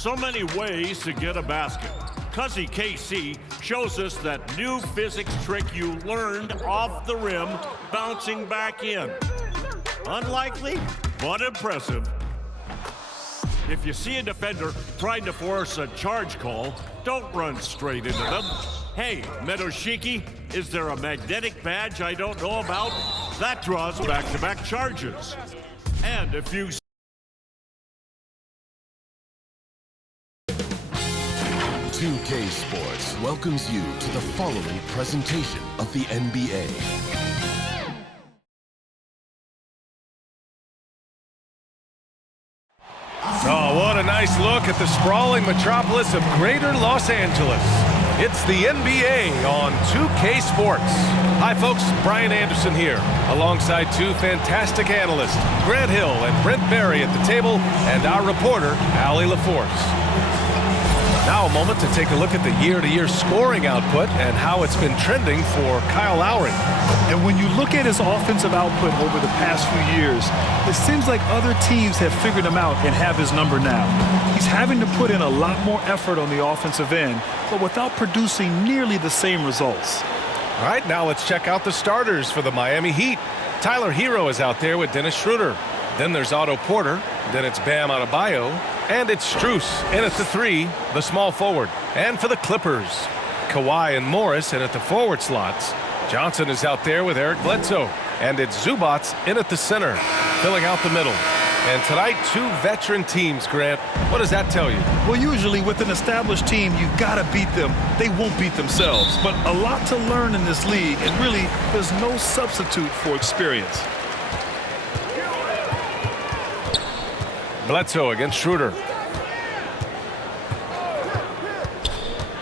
So many ways to get a basket. Cuzzy KC shows us that new physics trick you learned off the rim, bouncing back in. Unlikely, but impressive. If you see a defender trying to force a charge call, don't run straight into them. Hey, Medoshiki, is there a magnetic badge I don't know about? That draws back-to-back charges. And if you 2K Sports welcomes you to the following presentation of the NBA. Oh, what a nice look at the sprawling metropolis of Greater Los Angeles. It's the NBA on 2K Sports. Hi, folks. Brian Anderson here, alongside two fantastic analysts, Grant Hill and Brent Barry at the table, and our reporter, Allie LaForce. Now a moment to take a look at the year-to-year scoring output and how it's been trending for Kyle Lowry. And when you look at his offensive output over the past few years, it seems like other teams have figured him out and have his number now. He's having to put in a lot more effort on the offensive end, but without producing nearly the same results. All right, now let's check out the starters for the Miami Heat. Tyler Hero is out there with Dennis Schroeder. Then there's Otto Porter. Then it's Bam Adebayo. And it's Strus in at the 3, the small forward. And for the Clippers, Kawhi and Morris in at the forward slots. Johnson is out there with Eric Bledsoe. And it's Zubats in at the center, filling out the middle. And tonight, two veteran teams, Grant. What does that tell you? Well, usually with an established team, you've got to beat them. They won't beat themselves. But a lot to learn in this league, and really, there's no substitute for experience. Bledsoe against Schroeder.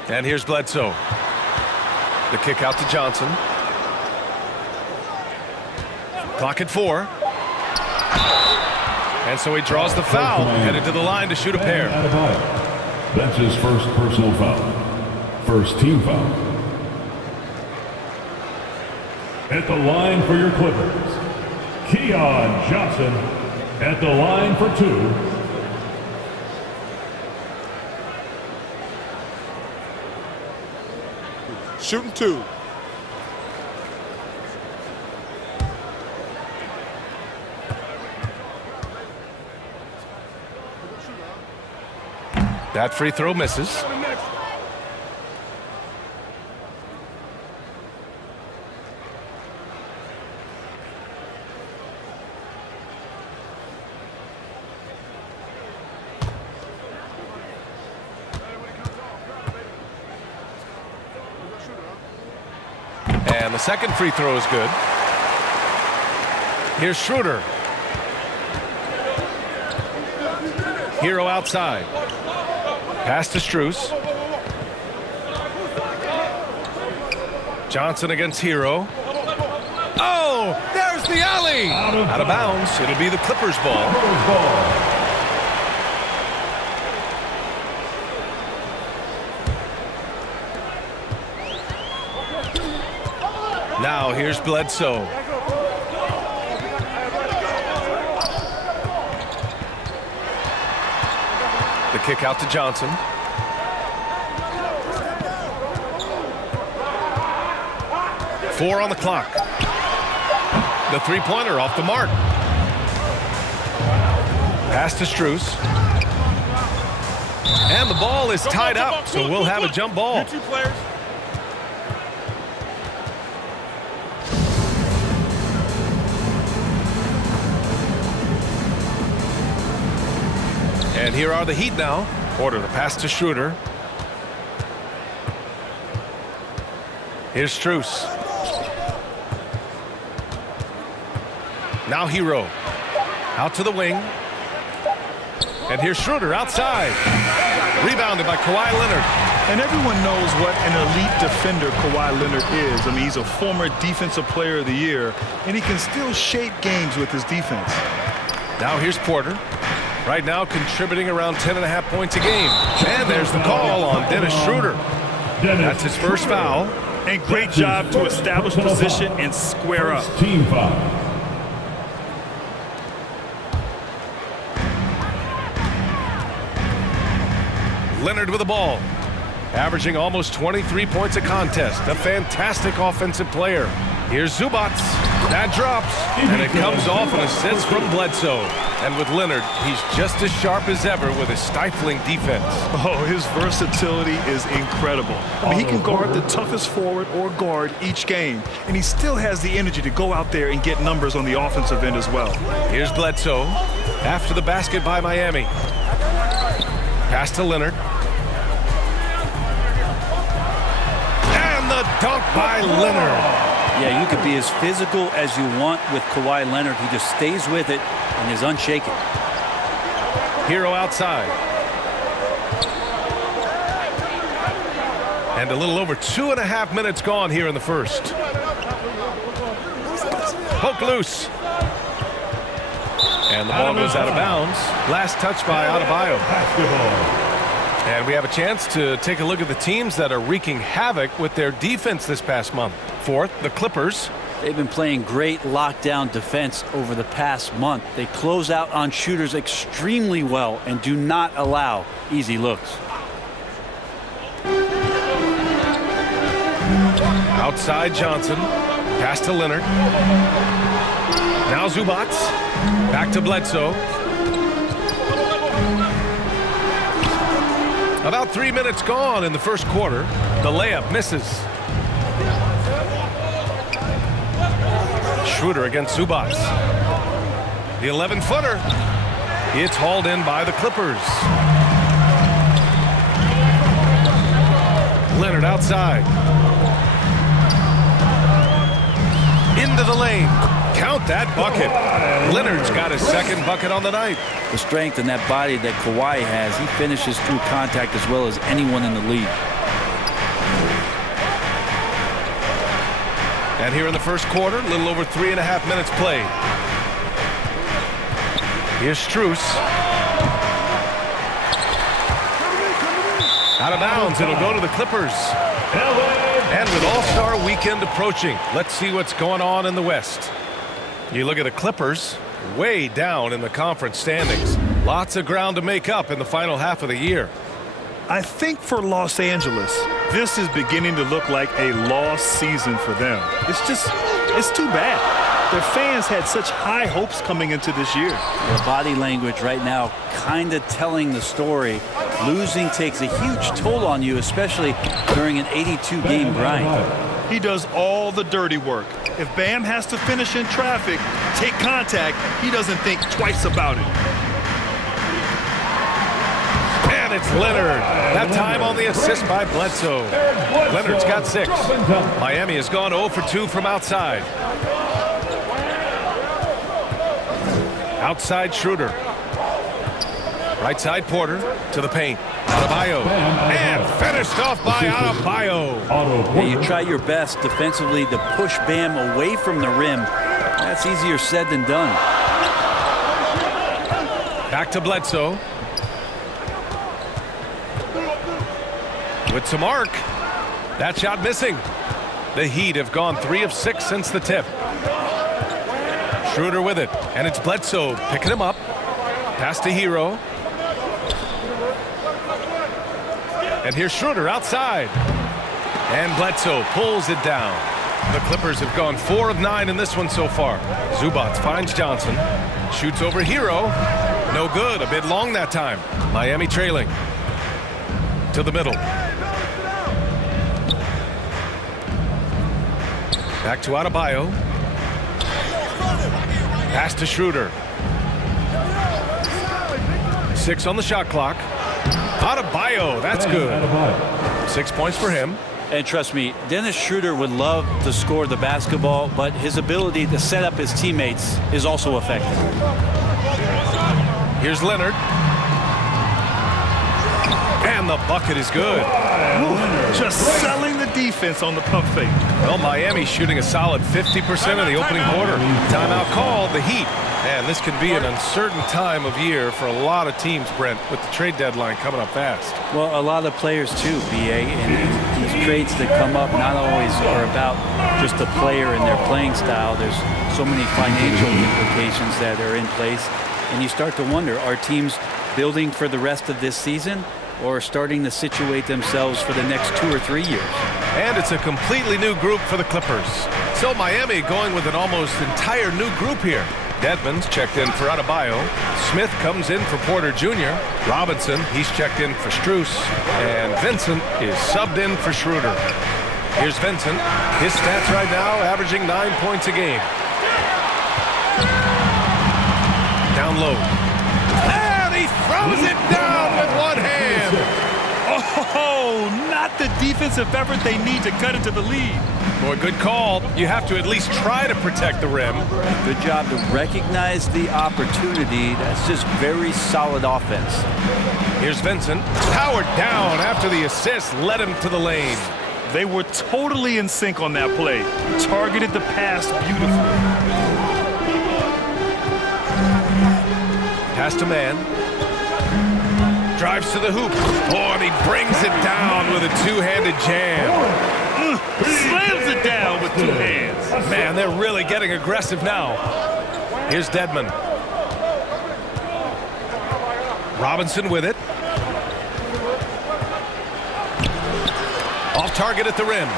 And here's Bledsoe. The kick out to Johnson. Clock at 4. And so he draws the foul, headed to the line to shoot a pair. That's his first personal foul. First team foul. At the line for your Clippers, Keon Johnson. At the line for 2. Shooting 2. That free throw misses. And the second free throw is good. Here's Schroeder. Hero outside. Pass to Strus. Johnson against Hero. Oh, there's the alley. Out of bounds. It'll be the Clippers ball. Now here's Bledsoe. The kick out to Johnson. Four on the clock. The three-pointer off the mark. Pass to Strus. And the ball is tied up, so we'll have a jump ball. You two players. And here are the Heat now. Porter, the pass to Schroeder. Here's Strus. Now Hero. Out to the wing. And here's Schroeder outside. Rebounded by Kawhi Leonard. And everyone knows what an elite defender Kawhi Leonard is. I mean, he's a former Defensive Player of the Year, and he can still shape games with his defense. Now here's Porter. Right now contributing around 10.5 points a game. And there's the call on Dennis Schroeder. That's his first foul. And great job to establish position and square up. Team foul. Leonard with the ball. Averaging almost 23 points a contest. A fantastic offensive player. Here's Zubac. That drops. And it comes off an assist from Bledsoe. And with Leonard, he's just as sharp as ever with his stifling defense. Oh, his versatility is incredible. I mean, he can guard the toughest forward or guard each game, and he still has the energy to go out there and get numbers on the offensive end as well. Here's Bledsoe. After the basket by Miami. Pass to Leonard. And the dunk by Leonard. Yeah, you could be as physical as you want with Kawhi Leonard. He just stays with it and is unshaken. Hero outside. And a little over 2.5 minutes gone here in the first. Poke loose. And the ball goes out of bounds. Last touch by Adebayo. And we have a chance to take a look at the teams that are wreaking havoc with their defense this past month. Fourth, the Clippers. They've been playing great lockdown defense over the past month. They close out on shooters extremely well and do not allow easy looks. Outside Johnson. Pass to Leonard. Now Zubac. Back to Bledsoe. About 3 minutes gone in the first quarter. The layup misses. Schroeder against Zubac. The 11-footer. It's hauled in by the Clippers. Leonard outside. Into the lane. Count that bucket. Leonard's got his second bucket on the night. The strength in that body that Kawhi has, he finishes through contact as well as anyone in the league. And here in the first quarter, a little over 3.5 minutes played. Here's Strus. Out of bounds, it'll go to the Clippers. And with All-Star Weekend approaching, let's see what's going on in the West. You look at the Clippers, way down in the conference standings. Lots of ground to make up in the final half of the year. I think for Los Angeles, this is beginning to look like a lost season for them. It's too bad. Their fans had such high hopes coming into this year. The body language right now kind of telling the story. Losing takes a huge toll on you, especially during an 82-game grind. He does all the dirty work. If Bam has to finish in traffic, take contact, he doesn't think twice about it. And it's Leonard. That time on the assist by Bledsoe. Leonard's got 6. Miami has gone 0 for 2 from outside. Outside Schroeder. Right side Porter to the paint. Adebayo. And finished off by Adebayo. Yeah, you try your best defensively to push Bam away from the rim. That's easier said than done. Back to Bledsoe. With some arc. That shot missing. The Heat have gone 3 of 6 since the tip. Schroeder with it. And it's Bledsoe picking him up. Pass to Hero. And here's Schroeder outside. And Bledsoe pulls it down. The Clippers have gone 4 of 9 in this one so far. Zubac finds Johnson. Shoots over Hero. No good. A bit long that time. Miami trailing. To the middle. Back to Adebayo. Pass to Schroeder. 6 on the shot clock. Adebayo, that's good. 6 points for him. And trust me, Dennis Schroeder would love to score the basketball, but his ability to set up his teammates is also effective. Here's Leonard. And the bucket is good. Just selling the defense on the pump fake. Well, Miami shooting a solid 50% of the opening quarter. Timeout called, the Heat. And this could be an uncertain time of year for a lot of teams, Brent, with the trade deadline coming up fast. Well, a lot of players too, B.A. And these trades that come up not always are about just the player and their playing style. There's so many financial implications that are in place. And you start to wonder, are teams building for the rest of this season? or starting to situate themselves for the next 2 or 3 years. And it's a completely new group for the Clippers. So Miami going with an almost entire new group here. Dedmon's checked in for Adebayo. Smith comes in for Porter Jr. Robinson, he's checked in for Strus. And Vincent is subbed in for Schroeder. Here's Vincent. His stats right now averaging 9 points a game. Down low. And he throws it down with one hand. Oh, not the defensive effort they need to cut into the lead. Boy, good call. You have to at least try to protect the rim. Good job to recognize the opportunity. That's just very solid offense. Here's Vincent. Powered down after the assist led him to the lane. They were totally in sync on that play. Targeted the pass beautifully. Pass to man. Drives to the hoop. Oh, and he brings it down with a two-handed jam. Slams it down with 2 hands. Man, they're really getting aggressive now. Here's Dedmon. Robinson with it. Off target at the rim.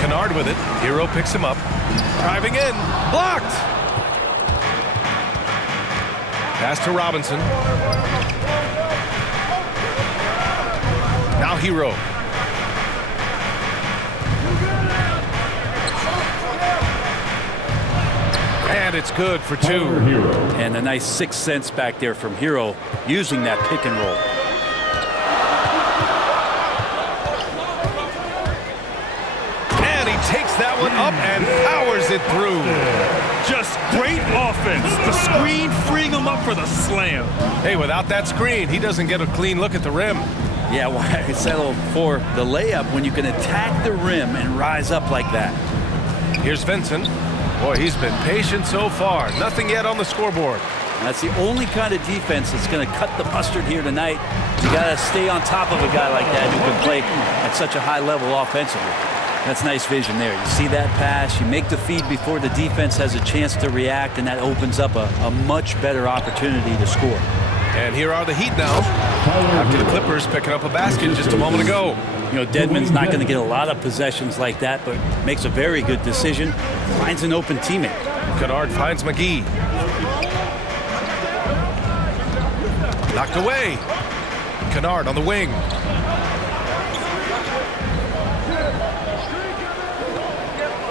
Kennard with it. Hero picks him up. Driving in. Blocked. Pass to Robinson. Now Hero. And it's good for 2. And a nice 6 cents back there from Hero using that pick and roll. And he takes that one up and powers it through. Just great offense. The screen freeing him up for the slam. Hey, without that screen, he doesn't get a clean look at the rim. Yeah, why settle for the layup when you can attack the rim and rise up like that? Here's Vincent. Boy, he's been patient so far. Nothing yet on the scoreboard. That's the only kind of defense that's going to cut the mustard here tonight. You got to stay on top of a guy like that who can play at such a high level offensively. That's nice vision there. You see that pass, you make the feed before the defense has a chance to react, and that opens up a much better opportunity to score. And here are the Heat now, after the Clippers picking up a basket just a moment ago. You know, Dedmon's not going to get a lot of possessions like that, but makes a very good decision. Finds an open teammate. Kennard finds McGee. Knocked away. Kennard on the wing.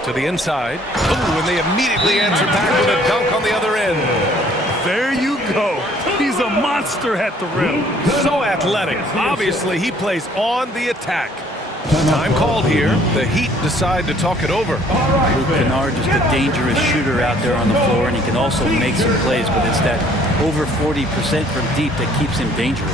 To the inside. Ooh, and they immediately answer back with a dunk on the other end. There you go. He's a monster at the rim. So athletic. Obviously, he plays on the attack. Time called here. The Heat decide to talk it over. Luke Kennard, just a dangerous shooter out there on the floor, and he can also make some plays, but it's that over 40% from deep that keeps him dangerous.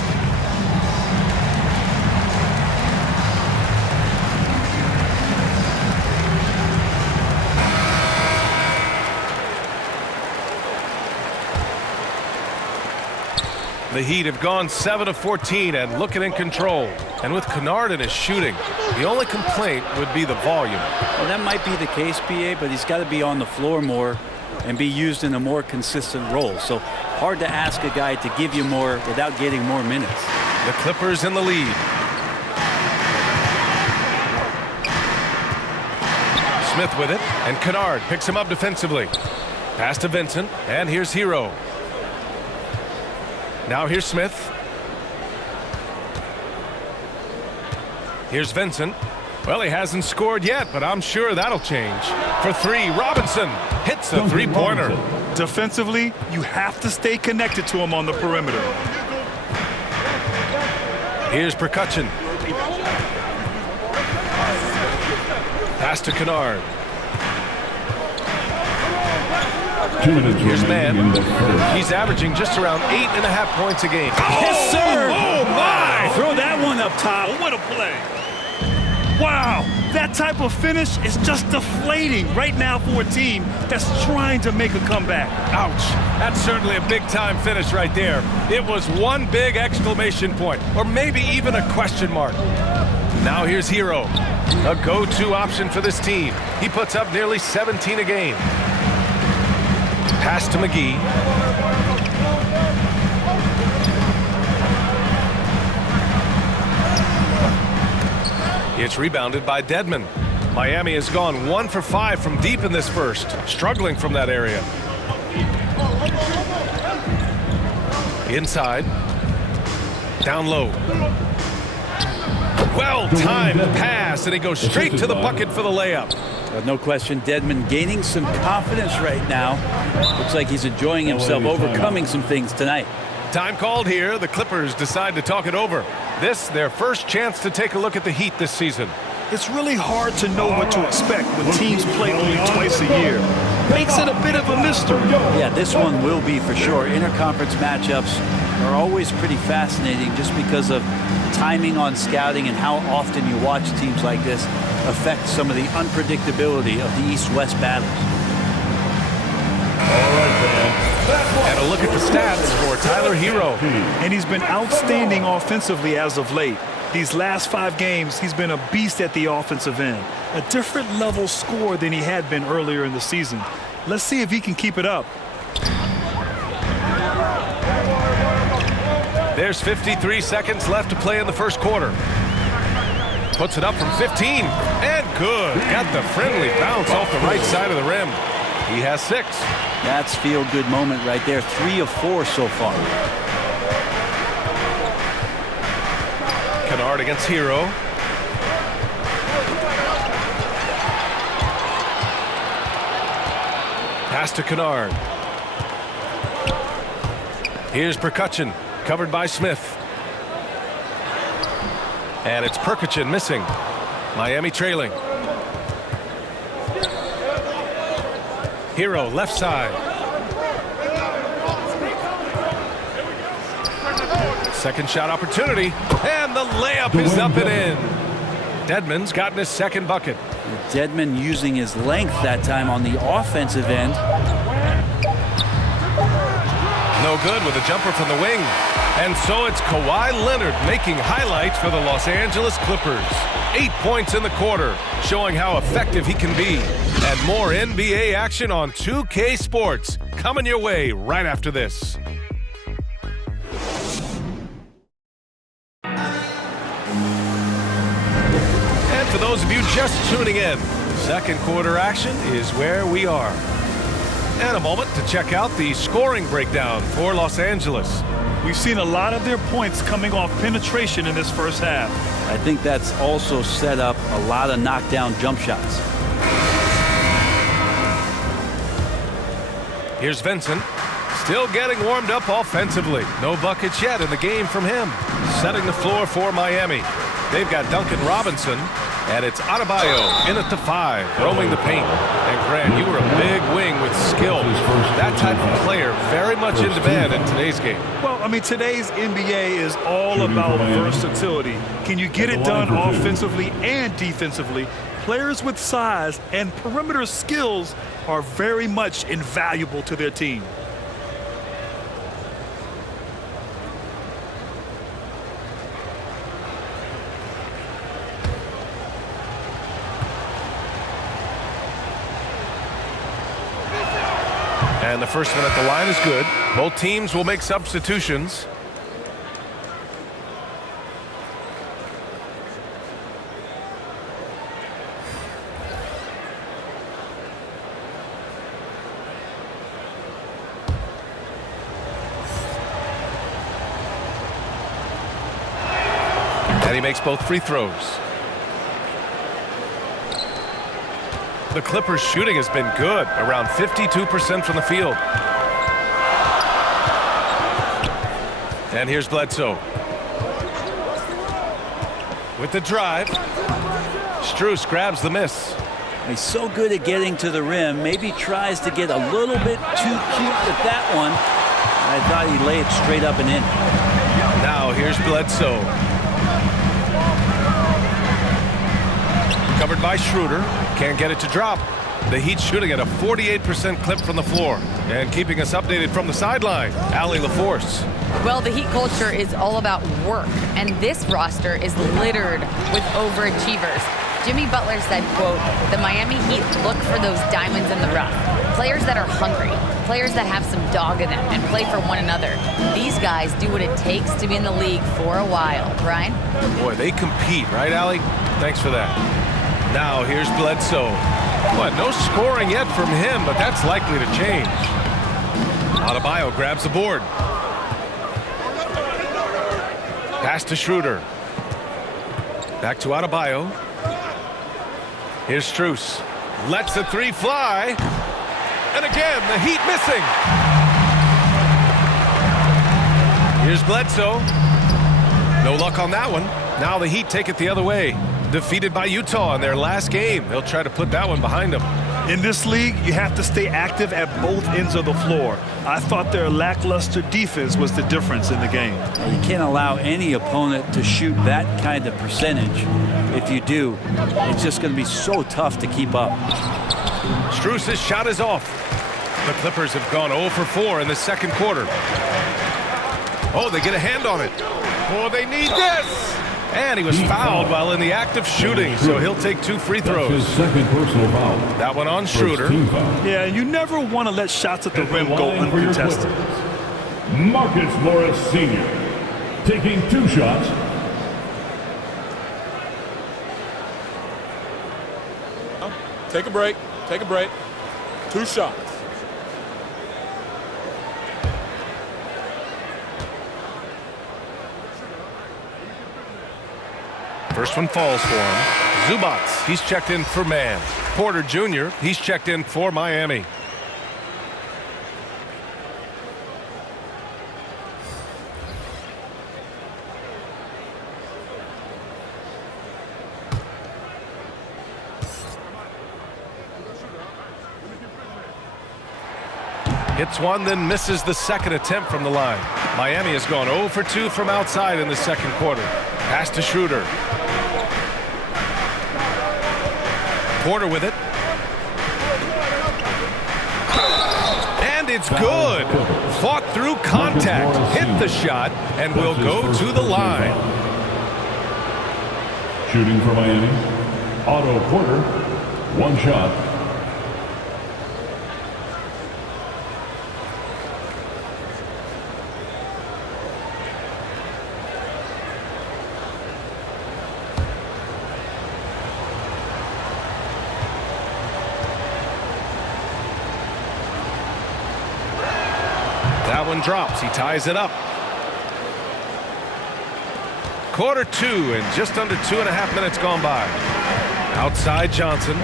The Heat have gone 7 of 14 and looking in control. And with Kennard in his shooting, the only complaint would be the volume. Well, that might be the case, BA, but he's got to be on the floor more and be used in a more consistent role. So hard to ask a guy to give you more without getting more minutes. The Clippers in the lead. Smith with it, and Kennard picks him up defensively. Pass to Vincent, and here's Hero. Now here's Smith. Here's Vincent. Well, he hasn't scored yet, but I'm sure that'll change. For 3, Robinson hits a three-pointer. Defensively, you have to stay connected to him on the perimeter. Here's Percussion. Pass to Kennard. Here's Mann. He's averaging just around 8.5 points a game. Yes, sir! Oh, my! Throw that one up top. What a play. Wow, that type of finish is just deflating right now for a team that's trying to make a comeback. Ouch. That's certainly a big-time finish right there. It was one big exclamation point, or maybe even a question mark. Now here's Hero, a go-to option for this team. He puts up nearly 17 a game. Pass to McGee. It's rebounded by Dedmon. Miami has gone 1 for 5 from deep in this first, struggling from that area. Inside. Down low. Well-timed pass, and he goes straight to the bucket for the layup. No question, Dedmon gaining some confidence right now. Looks like he's enjoying himself, overcoming some things tonight. Time called here. The Clippers decide to talk it over. This, their first chance to take a look at the Heat this season. It's really hard to know what to expect when teams play only twice a year. Makes it a bit of a mystery. Yeah, this one will be for sure. Interconference matchups are always pretty fascinating just because of timing on scouting and how often you watch teams like this affect some of the unpredictability of the East-West battles. And a look at the stats for Tyler Hero. And he's been outstanding offensively as of late. These last 5 games, he's been a beast at the offensive end. A different level score than he had been earlier in the season. Let's see if he can keep it up. There's 53 seconds left to play in the first quarter. Puts it up from 15, and good. Got the friendly bounce off the right side of the rim. He has 6. That's feel-good moment right there. 3 of 4 so far. Kennard against Hero. Pass to Kennard. Here's Percussion, covered by Smith. And it's Percussion missing. Miami trailing. Hero left side. Second shot opportunity, and the layup is up and in. Dedmon's gotten his second bucket. Dedmon using his length that time on the offensive end. No good with a jumper from the wing. And so it's Kawhi Leonard making highlights for the Los Angeles Clippers. 8 points in the quarter, showing how effective he can be. And more NBA action on 2K Sports coming your way right after this. And for those of you just tuning in, second quarter action is where we are. And a moment to check out the scoring breakdown for Los Angeles. We've seen a lot of their points coming off penetration in this first half. I think that's also set up a lot of knockdown jump shots. Here's Vincent, still getting warmed up offensively. No buckets yet in the game from him. Setting the floor for Miami. They've got Duncan Robinson, and it's Adebayo in at the 5, roaming the paint. And Grant, you were a big wing with skill. That type of player very much in demand in today's game. Well, I mean, today's NBA is all about versatility. Can you get it done offensively and defensively? Players with size and perimeter skills are very much invaluable to their team. And the first one at the line is good. Both teams will make substitutions. And he makes both free throws. The Clippers' shooting has been good, around 52% from the field. And here's Bledsoe. With the drive, Strus grabs the miss. He's so good at getting to the rim. Maybe tries to get a little bit too cute with that one. I thought he'd lay it straight up and in. Now here's Bledsoe. Covered by Schroeder. Can't get it to drop. The Heat shooting at a 48% clip from the floor. And keeping us updated from the sideline, Allie LaForce. Well, the Heat culture is all about work, and this roster is littered with overachievers. Jimmy Butler said, quote, "The Miami Heat look for those diamonds in the rough. Players that are hungry, players that have some dog in them and play for one another. These guys do what it takes to be in the league for a while." Brian? Boy, they compete, right, Allie? Thanks for that. Now here's Bledsoe. What, no scoring yet from him, but that's likely to change. Adebayo grabs the board. Pass to Schroeder. Back to Adebayo. Here's Strus. Lets the three fly. And again, the Heat missing. Here's Bledsoe. No luck on that one. Now the Heat take it the other way. Defeated by Utah in their last game. They'll try to put that one behind them. In this league, you have to stay active at both ends of the floor. I thought their lackluster defense was the difference in the game. You can't allow any opponent to shoot that kind of percentage. If you do, it's just going to be so tough to keep up. Strus' shot is off. The Clippers have gone 0 for 4 in the second quarter. Oh, they get a hand on it. Oh, they need this. And he was fouled while in the act of shooting, so he'll take 2 free throws. His second personal foul. That one on Schroeder. Yeah, you never want to let shots at the rim go uncontested. Marcus Morris Sr. taking 2 shots. Take a break. Take a break. 2 shots. First one falls for him. Zubats, he's checked in for man. Porter Jr., he's checked in for Miami. Hits one, then misses the second attempt from the line. Miami has gone 0 for 2 from outside in the second quarter. Pass to Schroeder. Porter with it. And it's good. Fought through contact, hit the shot, and will go to the line. Shooting for Miami, Otto Porter, 1 shot. That one drops. He ties it up. Quarter 2 and just under 2.5 minutes gone by. Outside Johnson.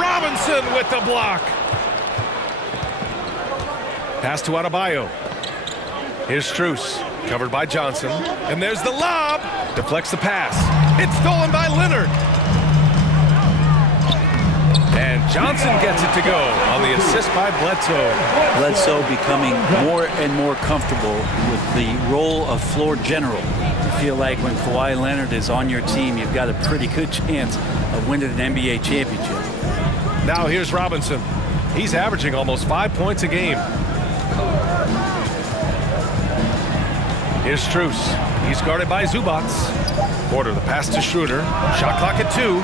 Robinson with the block. Pass to Adebayo. Here's Strus. Covered by Johnson. And there's the lob. Deflects the pass. It's stolen by Leonard. And Johnson gets it to go on the assist by Bledsoe. Bledsoe becoming more and more comfortable with the role of floor general. You feel like when Kawhi Leonard is on your team, you've got a pretty good chance of winning an NBA championship. Now here's Robinson. He's averaging almost 5 points a game. Here's Strus. He's guarded by Zubats. Porter, the pass to Schroeder. Shot clock at 2.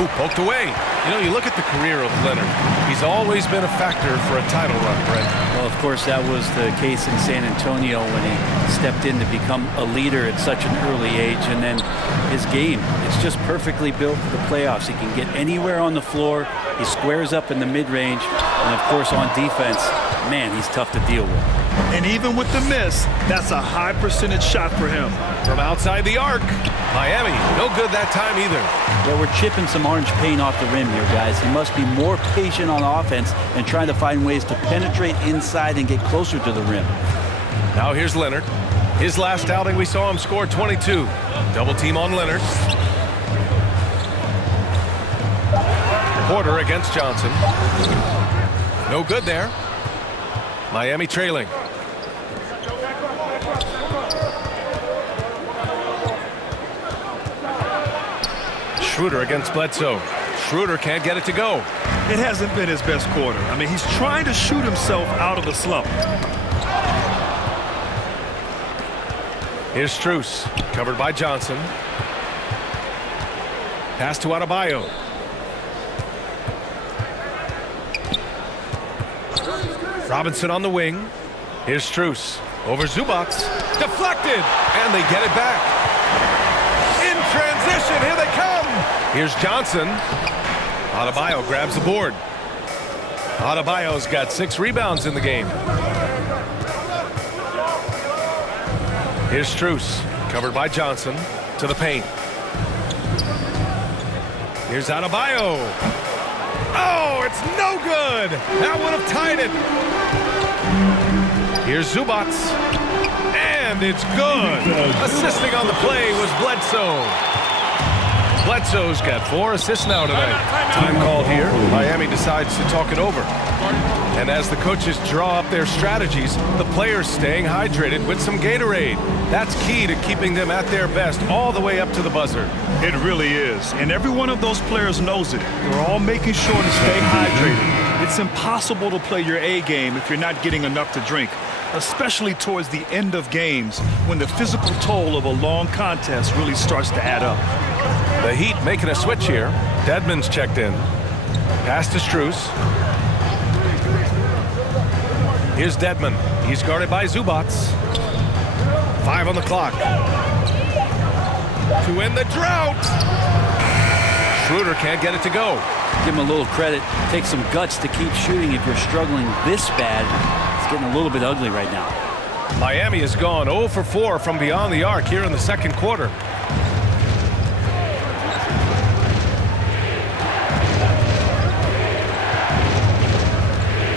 Ooh, poked away. You know, you look at the career of Leonard. He's always been a factor for a title run, Brent. Well, of course, that was the case in San Antonio when he stepped in to become a leader at such an early age. And then his game, it's just perfectly built for the playoffs. He can get anywhere on the floor. He squares up in the mid-range. And, of course, on defense, man, he's tough to deal with. And even with the miss, that's a high percentage shot for him. From outside the arc, Miami, no good that time either. Yeah, we're chipping some orange paint off the rim here, guys. He must be more patient on offense and trying to find ways to penetrate inside and get closer to the rim. Now here's Leonard. His last outing, we saw him score 22. Double team on Leonard. Porter against Johnson. No good there. Miami trailing. Schroeder against Bledsoe. Schroeder can't get it to go. It hasn't been his best quarter. I mean, he's trying to shoot himself out of the slump. Here's Strus, covered by Johnson. Pass to Adebayo. Robinson on the wing. Here's Strus over Zubats. Deflected, and they get it back. In transition, here they come. Here's Johnson. Adebayo grabs the board. Adebayo's got 6 rebounds in the game. Here's Strus, covered by Johnson, to the paint. Here's Adebayo. Oh, it's no good. That would have tied it. Here's Zubac. And it's good. Assisting on the play was Bledsoe. Bledsoe's got 4 assists now tonight. Time called here. Miami decides to talk it over. And as the coaches draw up their strategies, the players staying hydrated with some Gatorade. That's key to keeping them at their best all the way up to the buzzer. It really is. And every one of those players knows it. They're all making sure to stay hydrated. It's impossible to play your A game if you're not getting enough to drink, especially towards the end of games when the physical toll of a long contest really starts to add up. The Heat making a switch here. Dedmon's checked in. Pass to Strus. Here's Dedmon. He's guarded by Zubac. 5 on the clock. To end the drought. Schroeder can't get it to go. Give him a little credit. Take some guts to keep shooting if you're struggling this bad. It's getting a little bit ugly right now. Miami has gone 0 for 4 from beyond the arc here in the second quarter.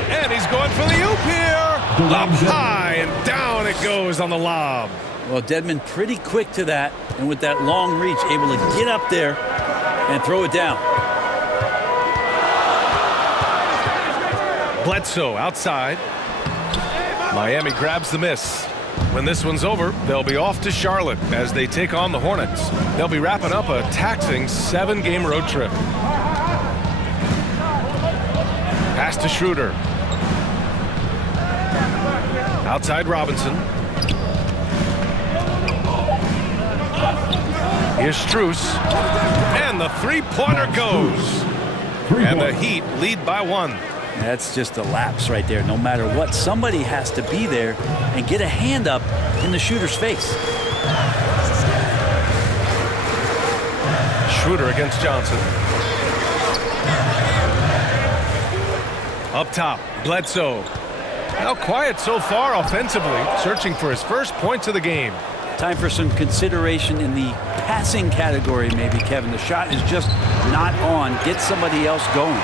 And he's going for the oop here. Up high and down it goes on the lob. Well, Dedmon pretty quick to that, and with that long reach, able to get up there and throw it down. Bledsoe outside. Miami grabs the miss. When this one's over, they'll be off to Charlotte as they take on the Hornets. They'll be wrapping up a taxing 7-game road trip. Pass to Schroeder. Outside Robinson. Here's Strus. And the three-pointer goes. And the Heat lead by 1. That's just a lapse right there. No matter what, somebody has to be there and get a hand up in the shooter's face. Schroeder against Johnson. Up top, Bledsoe. Now quiet so far offensively, searching for his first points of the game. Time for some consideration in the passing category, maybe, Kevin. The shot is just not on. Get somebody else going.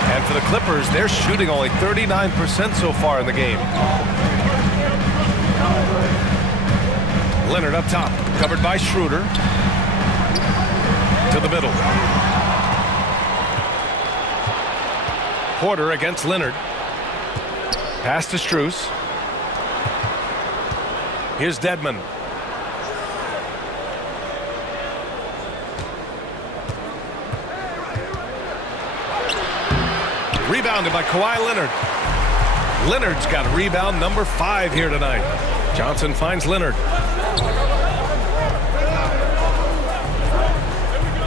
And for the Clippers, they're shooting only 39% so far in the game. Leonard up top, covered by Schroeder. To the middle. Porter against Leonard. Pass to Strus. Here's Dedmon. Rebounded by Kawhi Leonard. Leonard's got rebound number 5 here tonight. Johnson finds Leonard.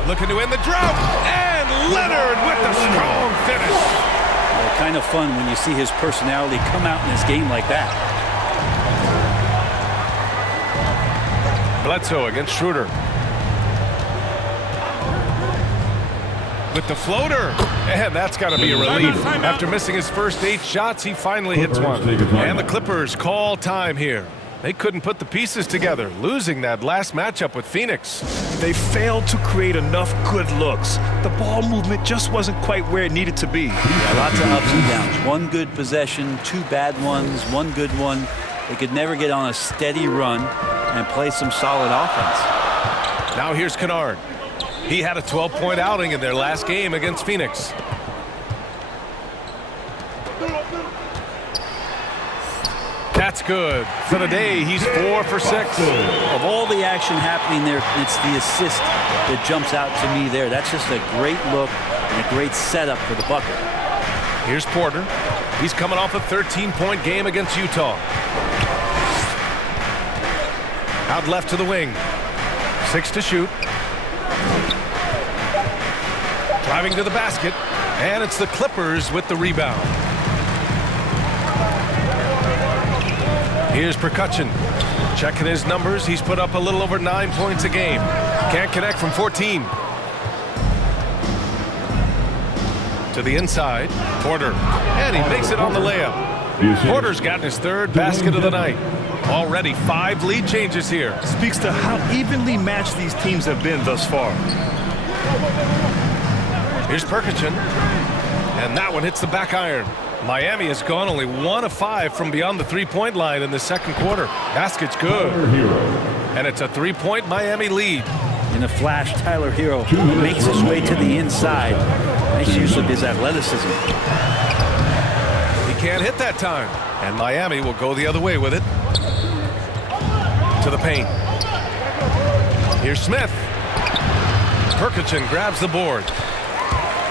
Looking to end the drought. And Leonard with the strong finish. Well, kind of fun when you see his personality come out in this game like that. Bledsoe against Schroeder. With the floater. And that's got to be a relief. After missing his first 8 shots, he finally hits one. And the Clippers call time here. They couldn't put the pieces together, losing that last matchup with Phoenix. They failed to create enough good looks. The ball movement just wasn't quite where it needed to be. Yeah, lots of ups and downs. 1 good possession, 2 bad ones, 1 good one. They could never get on a steady run and play some solid offense. Now here's Kennard. He had a 12-point outing in their last game against Phoenix. That's good. For the day, he's 4 for 6. Of all the action happening there, it's the assist that jumps out to me there. That's just a great look and a great setup for the bucket. Here's Porter. He's coming off a 13-point game against Utah. Out left to the wing. 6 to shoot. Driving to the basket. And it's the Clippers with the rebound. Here's Percussion. Checking his numbers, he's put up a little over 9 points a game. Can't connect from 14. To the inside, Porter. And he makes it on the layup. Porter's gotten his third basket of the night. Already 5 lead changes here. Speaks to how evenly matched these teams have been thus far. Here's Perkichin. And that one hits the back iron. Miami has gone only 1 of 5 from beyond the three-point line in the second quarter. Basket's good. And it's a 3-point Miami lead. In a flash, Tyler Hero makes his way to the inside. Nice use of his athleticism. He can't hit that time. And Miami will go the other way with it. To the paint. Here's Smith. Perkichin grabs the board.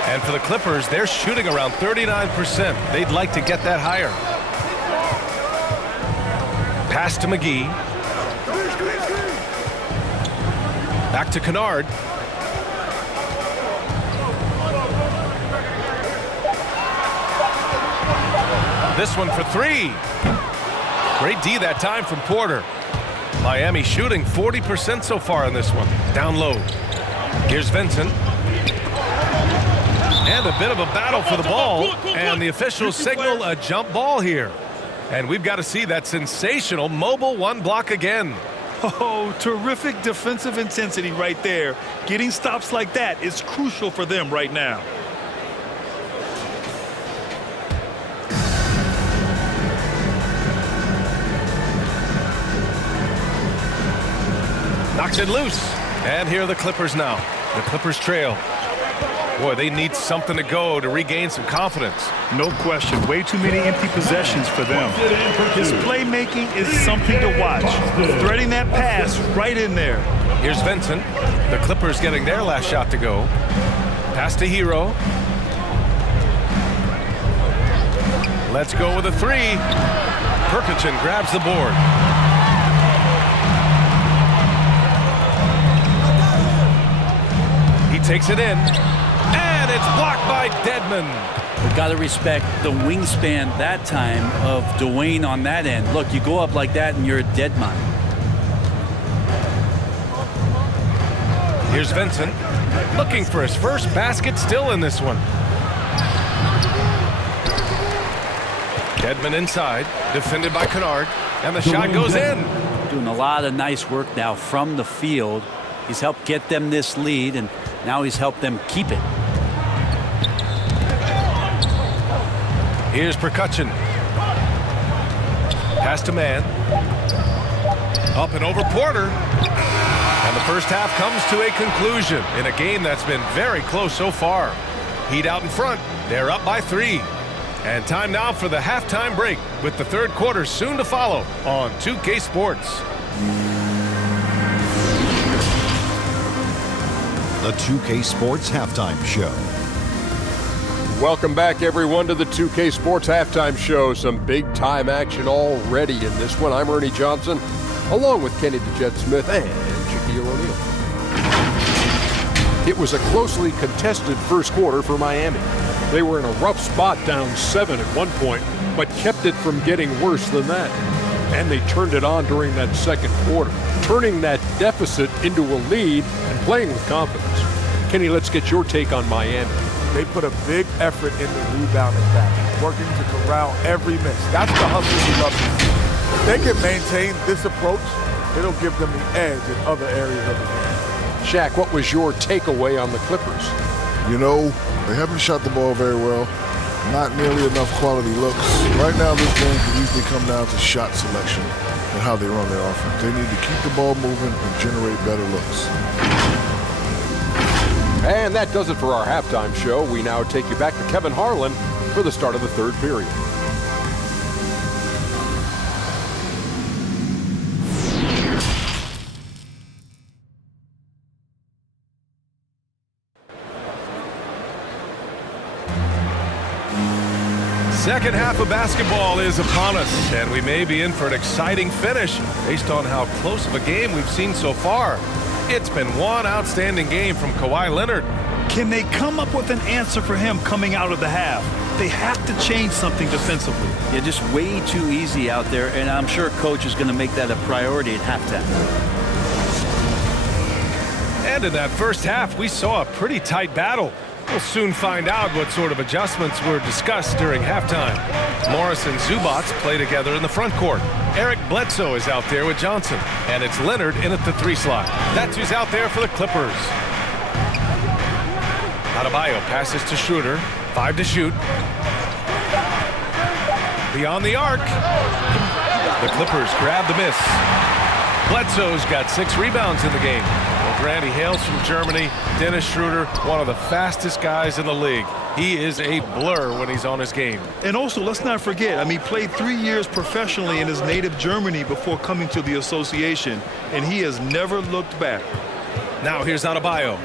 And for the Clippers, they're shooting around 39%. They'd like to get that higher. Pass to McGee. Back to Kennard. This one for 3. Great D that time from Porter. Miami shooting 40% so far in this one. Down low. Here's Vincent. And a bit of a battle for the ball. And the officials signal a jump ball here. And we've got to see that sensational mobile 1 block again. Oh, terrific defensive intensity right there. Getting stops like that is crucial for them right now. Knocks it loose. And here are the Clippers now. The Clippers trail. Boy, they need something to go to regain some confidence. No question. Way too many empty possessions for them. His playmaking is something to watch. Threading that pass right in there. Here's Vincent. The Clippers getting their last shot to go. Pass to Hero. Let's go with a 3. Perkichin grabs the board. He takes it in. And it's blocked by Dedmon. We've got to respect the wingspan that time of Dwayne on that end. Look, you go up like that and you're a dead man. Here's Vincent. Looking for his first basket still in this one. Dedmon inside. Defended by Kennard. And the shot goes in. Doing a lot of nice work now from the field. He's helped get them this lead, and now he's helped them keep it. Here's Perkichin. Pass to Man. Up and over Porter. And the first half comes to a conclusion in a game that's been very close so far. Heat out in front. They're up by 3. And time now for the halftime break, with the third quarter soon to follow on 2K Sports. The 2K Sports Halftime Show. Welcome back, everyone, to the 2K Sports Halftime Show. Some big-time action already in this one. I'm Ernie Johnson, along with Kenny the Jet Smith and Shaquille O'Neal. It was a closely contested first quarter for Miami. They were in a rough spot, down 7 at one point, but kept it from getting worse than that. And they turned it on during that second quarter, turning that deficit into a lead and playing with confidence. Kenny, let's get your take on Miami. They put a big effort into rebounding back, working to corral every miss. That's the hustle we love to see. If they can maintain this approach, it'll give them the edge in other areas of the game. Shaq, what was your takeaway on the Clippers? You know, they haven't shot the ball very well. Not nearly enough quality looks. Right now, this game could easily come down to shot selection and how they run their offense. They need to keep the ball moving and generate better looks. And that does it for our halftime show. We now take you back to Kevin Harlan for the start of the third period. Second half of basketball is upon us, and we may be in for an exciting finish based on how close of a game we've seen so far. It's been one outstanding game from Kawhi Leonard. Can they come up with an answer for him coming out of the half? they have to change something defensively. Yeah, just way too easy out there, and I'm sure coach is going to make that a priority at halftime. And in that first half, we saw a pretty tight battle. We'll soon find out what sort of adjustments were discussed during halftime. Morris and Zubac play together in the front court. Eric Bledsoe is out there with Johnson, and it's Leonard in at the 3 slot. That's who's out there for the Clippers. Adebayo passes to Schroeder. 5 to shoot. Beyond the arc. The Clippers grab the miss. Bledsoe's got 6 rebounds in the game. Well, Grant, he hails from Germany. Dennis Schroeder, one of the fastest guys in the league. He is a blur when he's on his game. And also, let's not forget, he played 3 years professionally in his native Germany before coming to the association, and he has never looked back. Now here's Adebayo.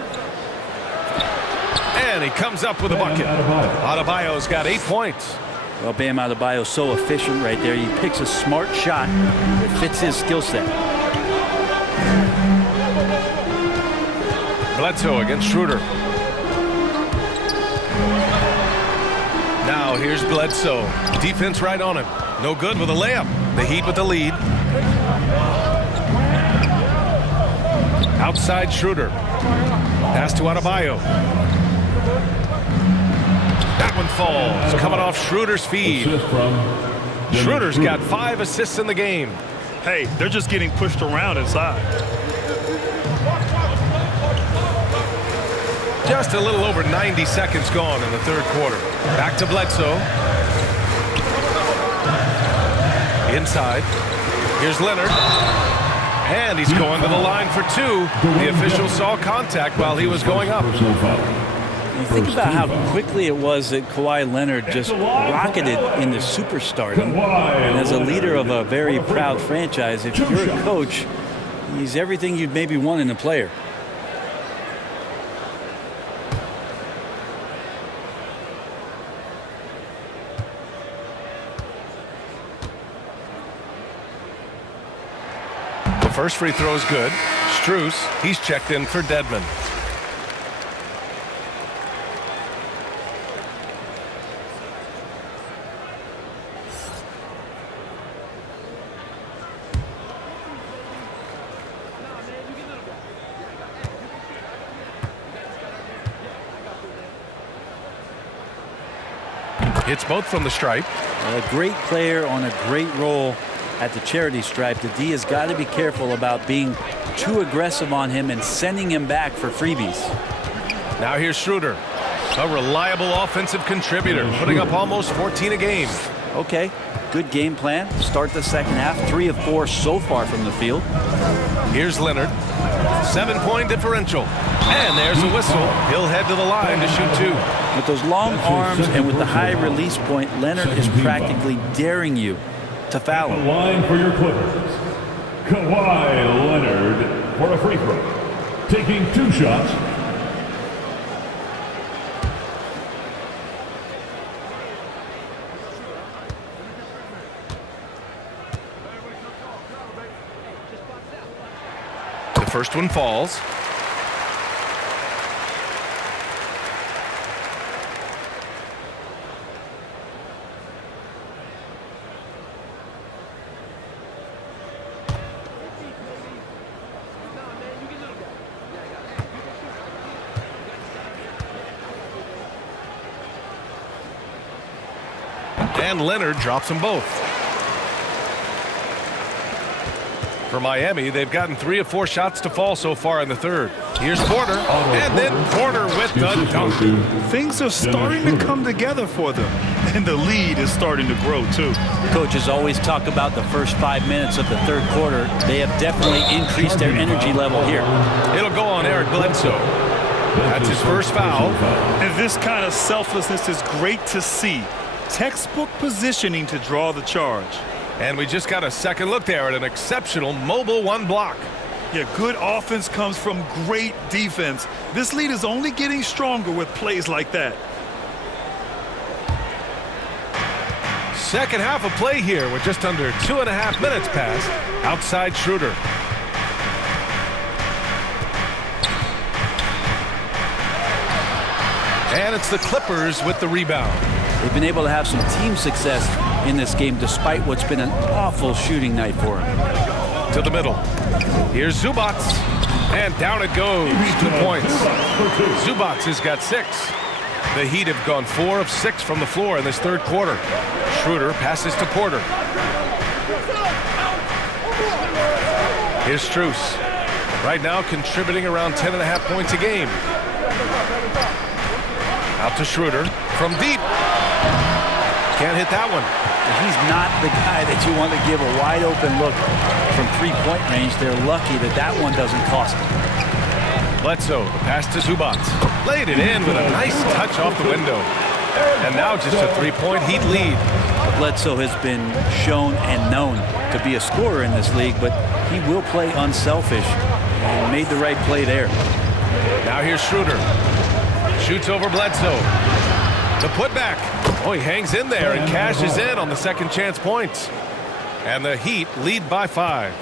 And he comes up with a bucket. Adebayo's got 8 points. Well, Bam Adebayo's so efficient right there. He picks a smart shot that fits his skill set. Bledsoe against Schroeder. Now here's Bledsoe. Defense right on him. No good with a layup. The Heat with the lead. Outside Schroeder. Pass to Adebayo. That one falls. Coming off Schroeder's feed. Schroeder's got 5 assists in the game. Hey, they're just getting pushed around inside. Just a little over 90 seconds gone in the third quarter. Back to Bledsoe. Inside. Here's Leonard. And he's going to the line for 2. The official saw contact while he was going up. You think about how quickly it was that Kawhi Leonard just rocketed into superstardom. And as a leader of a very proud franchise, if you're a coach, he's everything you'd maybe want in a player. The first free throw is good. Strus, he's checked in for Dedmon. Hits both from the stripe. A great player on a great role at the charity stripe. The D has got to be careful about being too aggressive on him and sending him back for freebies. Now here's Schroeder, a reliable offensive contributor, putting up almost 14 a game. Okay, good game plan. Start the second half. 3 of 4 so far from the field. Here's Leonard. 7-point differential. And there's a whistle. He'll head to the line to shoot 2. With those long arms and with the high release point, Leonard is practically daring you to foul him. The line for your Clippers. Kawhi Leonard for a free throw. Taking 2 shots. The first one falls. And Leonard drops them both. For Miami, they've gotten 3 of 4 shots to fall so far in the third. Here's Porter, and then Porter with the dunk. Things are starting to come together for them, and the lead is starting to grow too. Coaches always talk about the first 5 minutes of the third quarter. They have definitely increased their energy level here. It'll go on Eric Bledsoe. That's his first foul. And this kind of selflessness is great to see. Textbook positioning to draw the charge. And we just got a second look there at an exceptional mobile 1 block. Yeah, good offense comes from great defense. This lead is only getting stronger with plays like that. Second half of play here with just under 2.5 minutes passed. Outside Schroeder. And it's the Clippers with the rebound. They've been able to have some team success in this game despite what's been an awful shooting night for them. To the middle. Here's Zubac. And down it goes. 2 points. Zubac has got 6. The Heat have gone 4 of 6 from the floor in this third quarter. Schroeder passes to Porter. Here's Strus. Right now contributing around 10.5 points a game. Out to Schroeder from deep. Can't hit that one. He's not the guy that you want to give a wide open look from three-point range. They're lucky that that one doesn't cost them. Bledsoe, the pass to Zubac. Laid it in with a nice touch off the window. And now just a 3-point Heat lead. Bledsoe has been shown and known to be a scorer in this league, but he will play unselfish and made the right play there. Now here's Schroeder. Shoots over Bledsoe. The putback. Oh, he hangs in there and cashes in on the second chance points. And the Heat lead by 5.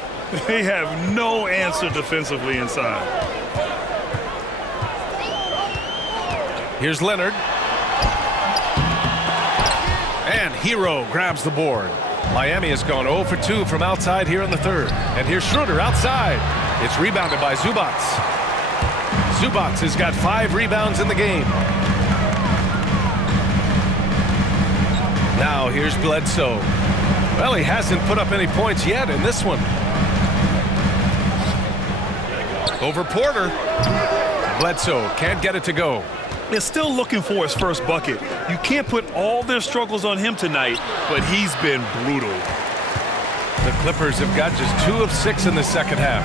They have no answer defensively inside. Here's Leonard. And Hero grabs the board. Miami has gone 0 for 2 from outside here in the third. And here's Schroeder outside. It's rebounded by Zubac. Zubac has got 5 rebounds in the game. Now here's Bledsoe. Well, he hasn't put up any points yet in this one. Over Porter. Bledsoe can't get it to go. They're still looking for his first bucket. You can't put all their struggles on him tonight, but he's been brutal. The Clippers have got just 2 of 6 in the second half.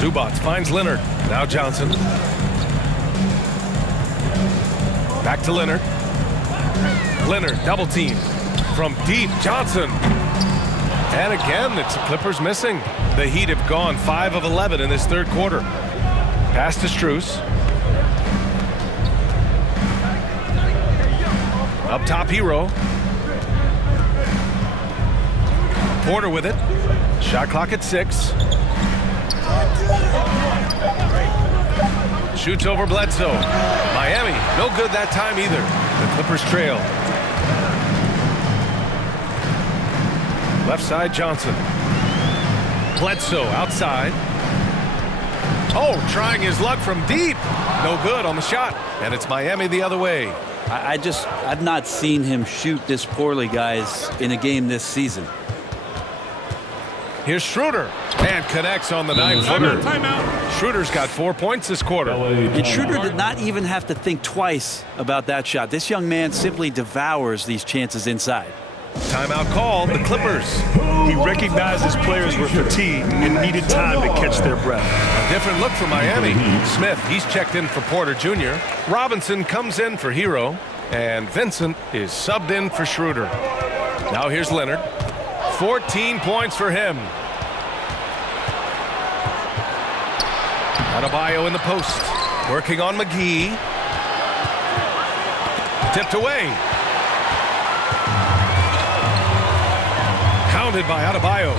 Zubac finds Leonard. Now Johnson. Back to Leonard. Leonard double team from deep. Johnson. And again, it's the Clippers missing. The Heat have gone 5 of 11 in this third quarter. Pass to Strus. Up top, Hero. Porter with it. Shot clock at 6. Shoots over Bledsoe. Miami, no good that time either. The Clippers trail. Left side, Johnson. Bledsoe outside. Oh, trying his luck from deep. No good on the shot. And it's Miami the other way. I've not seen him shoot this poorly, guys, in a game this season. Here's Schroeder and connects on the 9-footer. Timeout. Schroeder's got 4 points this quarter. And Schroeder did not even have to think twice about that shot. This young man simply devours these chances inside. Timeout called, the Clippers. He recognized his players were fatigued and needed time to catch their breath. A different look for Miami. Smith, he's checked in for Porter Jr. Robinson comes in for Hero. And Vincent is subbed in for Schroeder. Now here's Leonard. 14 points for him. Adebayo in the post. Working on McGee. Tipped away. Counted by Adebayo.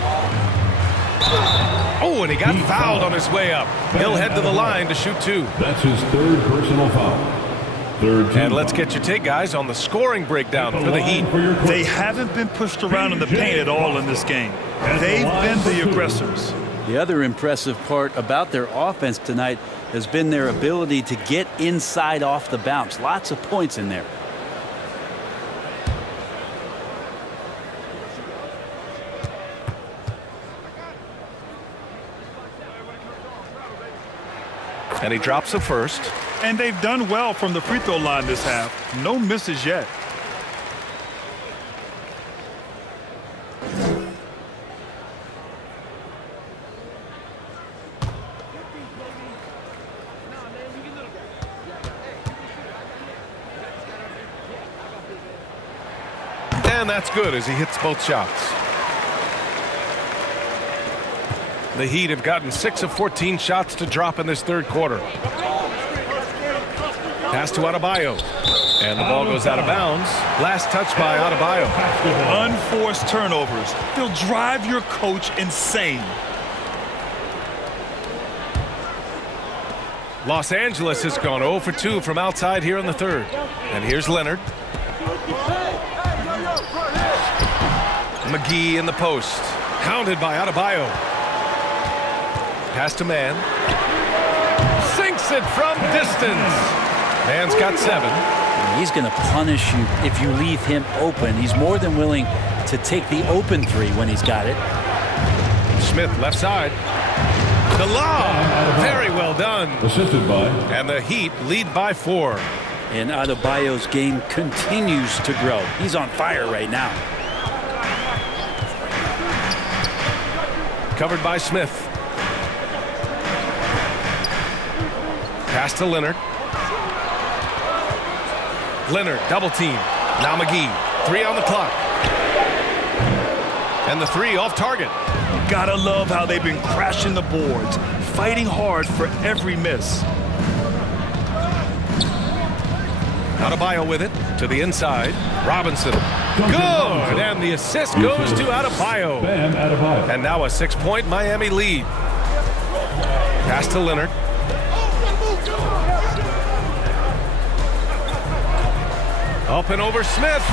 Oh, and he got fouled on his way up. He'll head to the line to shoot 2. That's his 3rd personal foul. And let's get your take, guys, on the scoring breakdown for the Heat. They haven't been pushed around in the paint at all in this game. They've been the aggressors. The other impressive part about their offense tonight has been their ability to get inside off the bounce. Lots of points in there. And he drops the first. And they've done well from the free throw line this half. No misses yet. And that's good as he hits both shots. The Heat have gotten 6 of 14 shots to drop in this third quarter. Pass to Adebayo. And the ball goes out of bounds. Last touch by Adebayo. Unforced turnovers. They'll drive your coach insane. Los Angeles has gone 0 for 2 from outside here in the third. And here's Leonard. McGee in the post. Hounded by Adebayo. Pass to Mann. Sinks it from distance. Mann's got 7. He's going to punish you if you leave him open. He's more than willing to take the open 3 when he's got it. Smith left side. The lob. Very well done. Assisted by. And the Heat lead by 4. And Adebayo's game continues to grow. He's on fire right now. Covered by Smith. Pass to Leonard. Leonard, double team. Now McGee. 3 on the clock. And the 3 off target. Gotta love how they've been crashing the boards, fighting hard for every miss. Adebayo with it to the inside. Robinson. Good! And the assist goes to Adebayo. Bam Adebayo. And now a 6-point Miami lead. Pass to Leonard. Up and over Smith.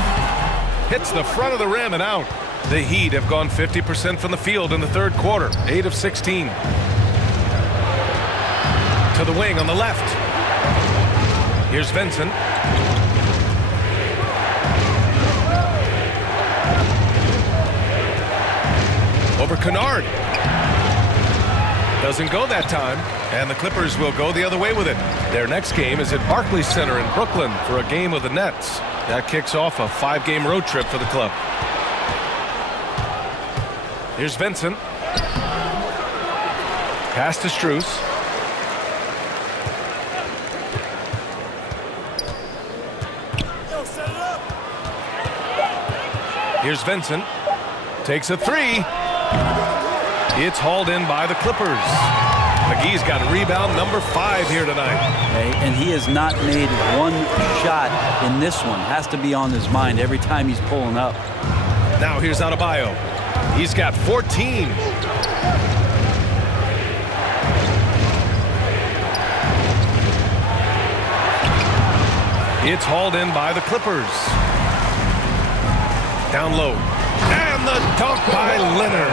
Hits the front of the rim and out. The Heat have gone 50% from the field in the third quarter. 8 of 16. To the wing on the left. Here's Vincent. Over Kennard. Doesn't go that time. And the Clippers will go the other way with it. Their next game is at Barclays Center in Brooklyn for a game with the Nets. That kicks off a 5-game road trip for the club. Here's Vincent. Pass to Strus. Here's Vincent. Takes a 3. It's hauled in by the Clippers. McGee's got rebound number 5 here tonight. And he has not made one shot in this one. Has to be on his mind every time he's pulling up. Now here's Adebayo. He's got 14. It's hauled in by the Clippers. Down low. And the dunk by Leonard.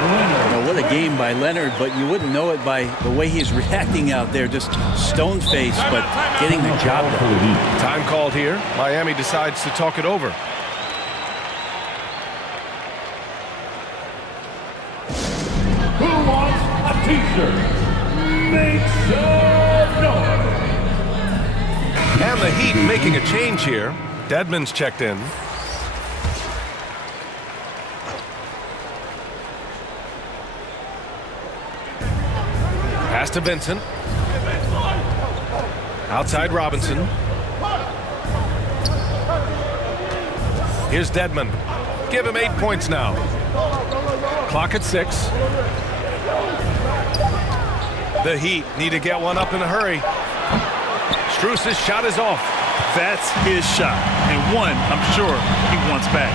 Now, what a game by Leonard, but you wouldn't know it by the way he's reacting out there. Just stone-faced, but getting the job done. Time called here. Miami decides to talk it over. Who wants a t-shirt? Make some noise. And the Heat making a change here. Dedmon's checked in. Pass to Vincent. Outside Robinson. Here's Dedmon. Give him 8 points now. Clock at 6. The Heat need to get one up in a hurry. Strus' shot is off. That's his shot, and one I'm sure he wants back.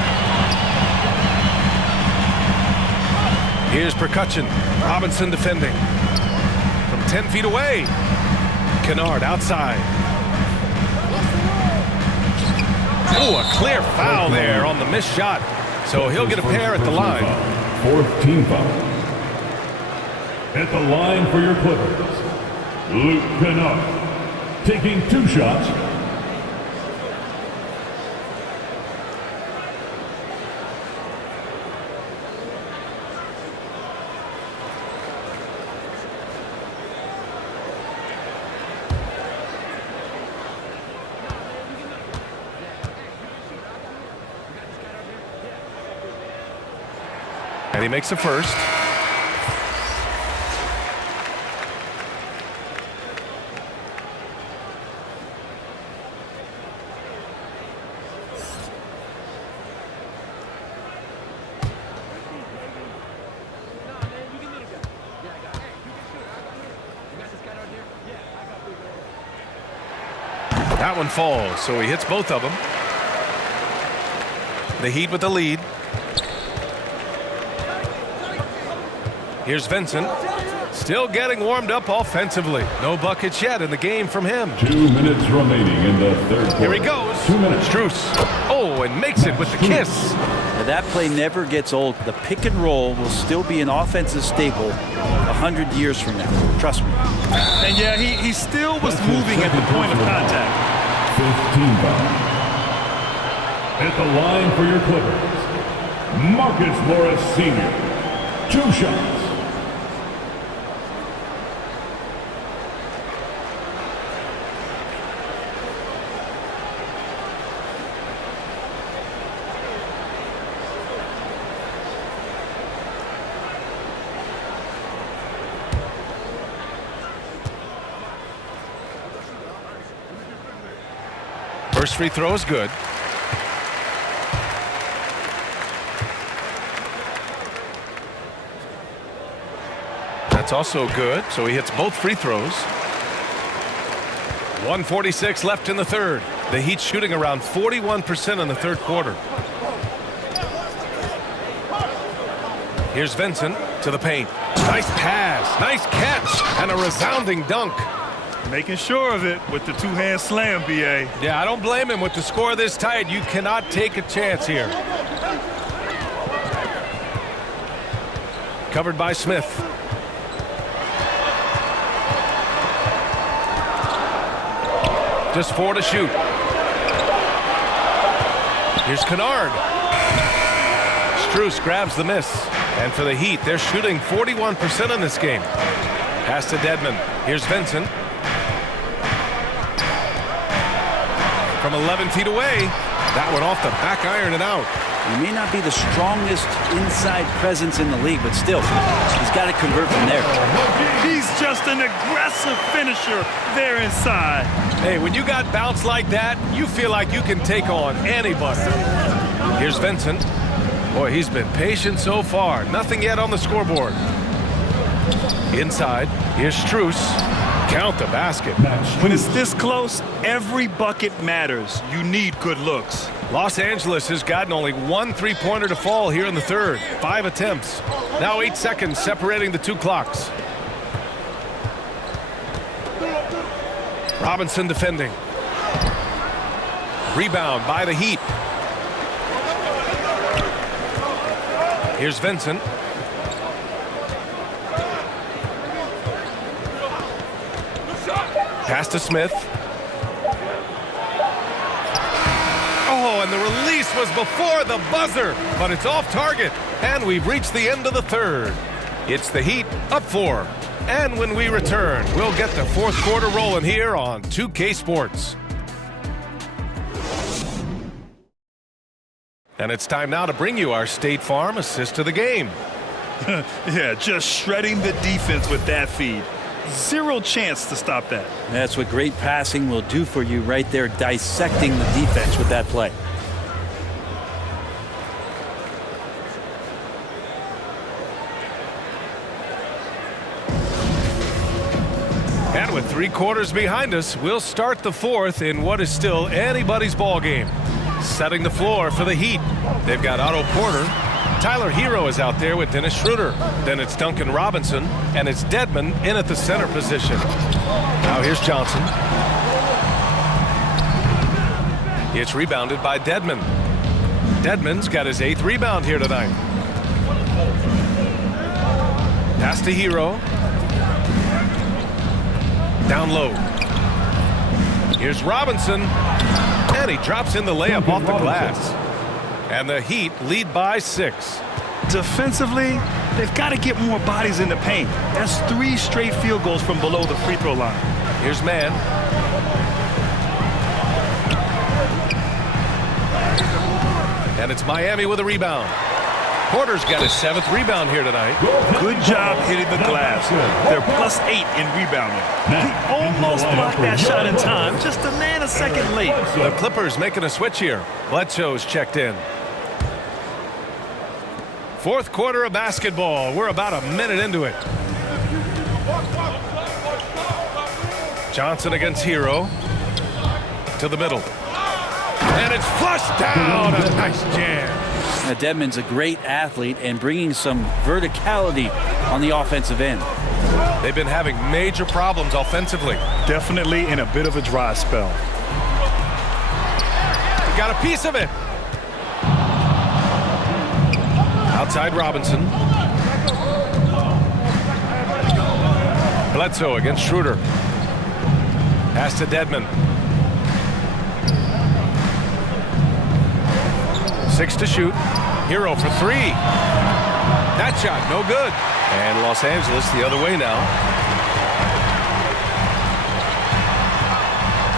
Here's Percussion. Robinson defending. From 10 feet away. Kennard outside. Oh, a clear foul there on the missed shot. So he'll get a pair at the line. 4th team foul. At the line for your Clippers, Luke Kennard, taking 2 shots. And he makes the first. That one falls, so he hits both of them. The Heat with the lead. Here's Vincent. Still getting warmed up offensively. No buckets yet in the game from him. 2 minutes remaining in the third quarter. Here he goes. 2 minutes. Strus. Oh, and makes it with the kiss. Now that play never gets old. The pick and roll will still be an offensive staple 100 years from now. Trust me. And yeah, he still was moving at the point of contact. 15 foul. At the line for your Clippers, Marcus Morris Sr. 2 shots. First free throw is good. That's also good, so he hits both free throws. 1:46 left in the third. The Heat shooting around 41% in the third quarter. Here's Vincent to the paint. Nice pass, nice catch, and a resounding dunk. Making sure of it with the two-hand slam, B.A. Yeah, I don't blame him. With the score this tight, you cannot take a chance here. Covered by Smith. Just 4 to shoot. Here's Kennard. Strus grabs the miss. And for the Heat, they're shooting 41% in this game. Pass to Dedmon. Here's Vincent. From 11 feet away, that one off the back iron and out. He may not be the strongest inside presence in the league, but still, he's got to convert from there. He's just an aggressive finisher there inside. Hey, when you got bounce like that, you feel like you can take on anybody. Here's Vincent. Boy, he's been patient so far. Nothing yet on the scoreboard. Inside, here's Strus. Count the basket. When it's this close, every bucket matters. You need good looks. Los Angeles has gotten only 1 3-pointer to fall here in the third. 5 attempts. Now 8 seconds separating the two clocks. Robinson defending. Rebound by the Heat. Here's Vincent. Pass to Smith. Oh, and the release was before the buzzer, but it's off target, and we've reached the end of the third. It's the Heat up 4. And when we return, we'll get the fourth quarter rolling here on 2K Sports. And it's time now to bring you our State Farm assist of the game. Yeah, just shredding the defense with that feed. Zero chance to stop that. That's what great passing will do for you right there, dissecting the defense with that play. And with 3 quarters behind us, we'll start the fourth in what is still anybody's ball game. Setting the floor for the Heat. They've got Otto Porter. Tyler Hero is out there with Dennis Schroeder. Then it's Duncan Robinson, and it's Dedmon in at the center position. Now here's Johnson. It's rebounded by Dedmon. Dedmon's got his 8th rebound here tonight. Pass to Hero. Down low. Here's Robinson. And he drops in the layup off the glass. And the Heat lead by 6. Defensively, they've got to get more bodies in the paint. That's 3 straight field goals from below the free throw line. Here's Mann. And it's Miami with a rebound. Porter's got his 7th rebound here tonight. Good job hitting the glass. They're +8 in rebounding. He almost blocked that shot in time, just a nanosecond late. The Clippers making a switch here. Bledsoe's checked in. Fourth quarter of basketball. We're about a minute into it. Johnson against Hero. To the middle. And it's flushed down. A nice jam. Now, Dedmon's a great athlete and bringing some verticality on the offensive end. They've been having major problems offensively. Definitely in a bit of a dry spell. He got a piece of it. Outside Robinson. Bledsoe against Schroeder. Pass to Dedmon. 6 to shoot. Hero for 3. That shot, no good. And Los Angeles the other way now.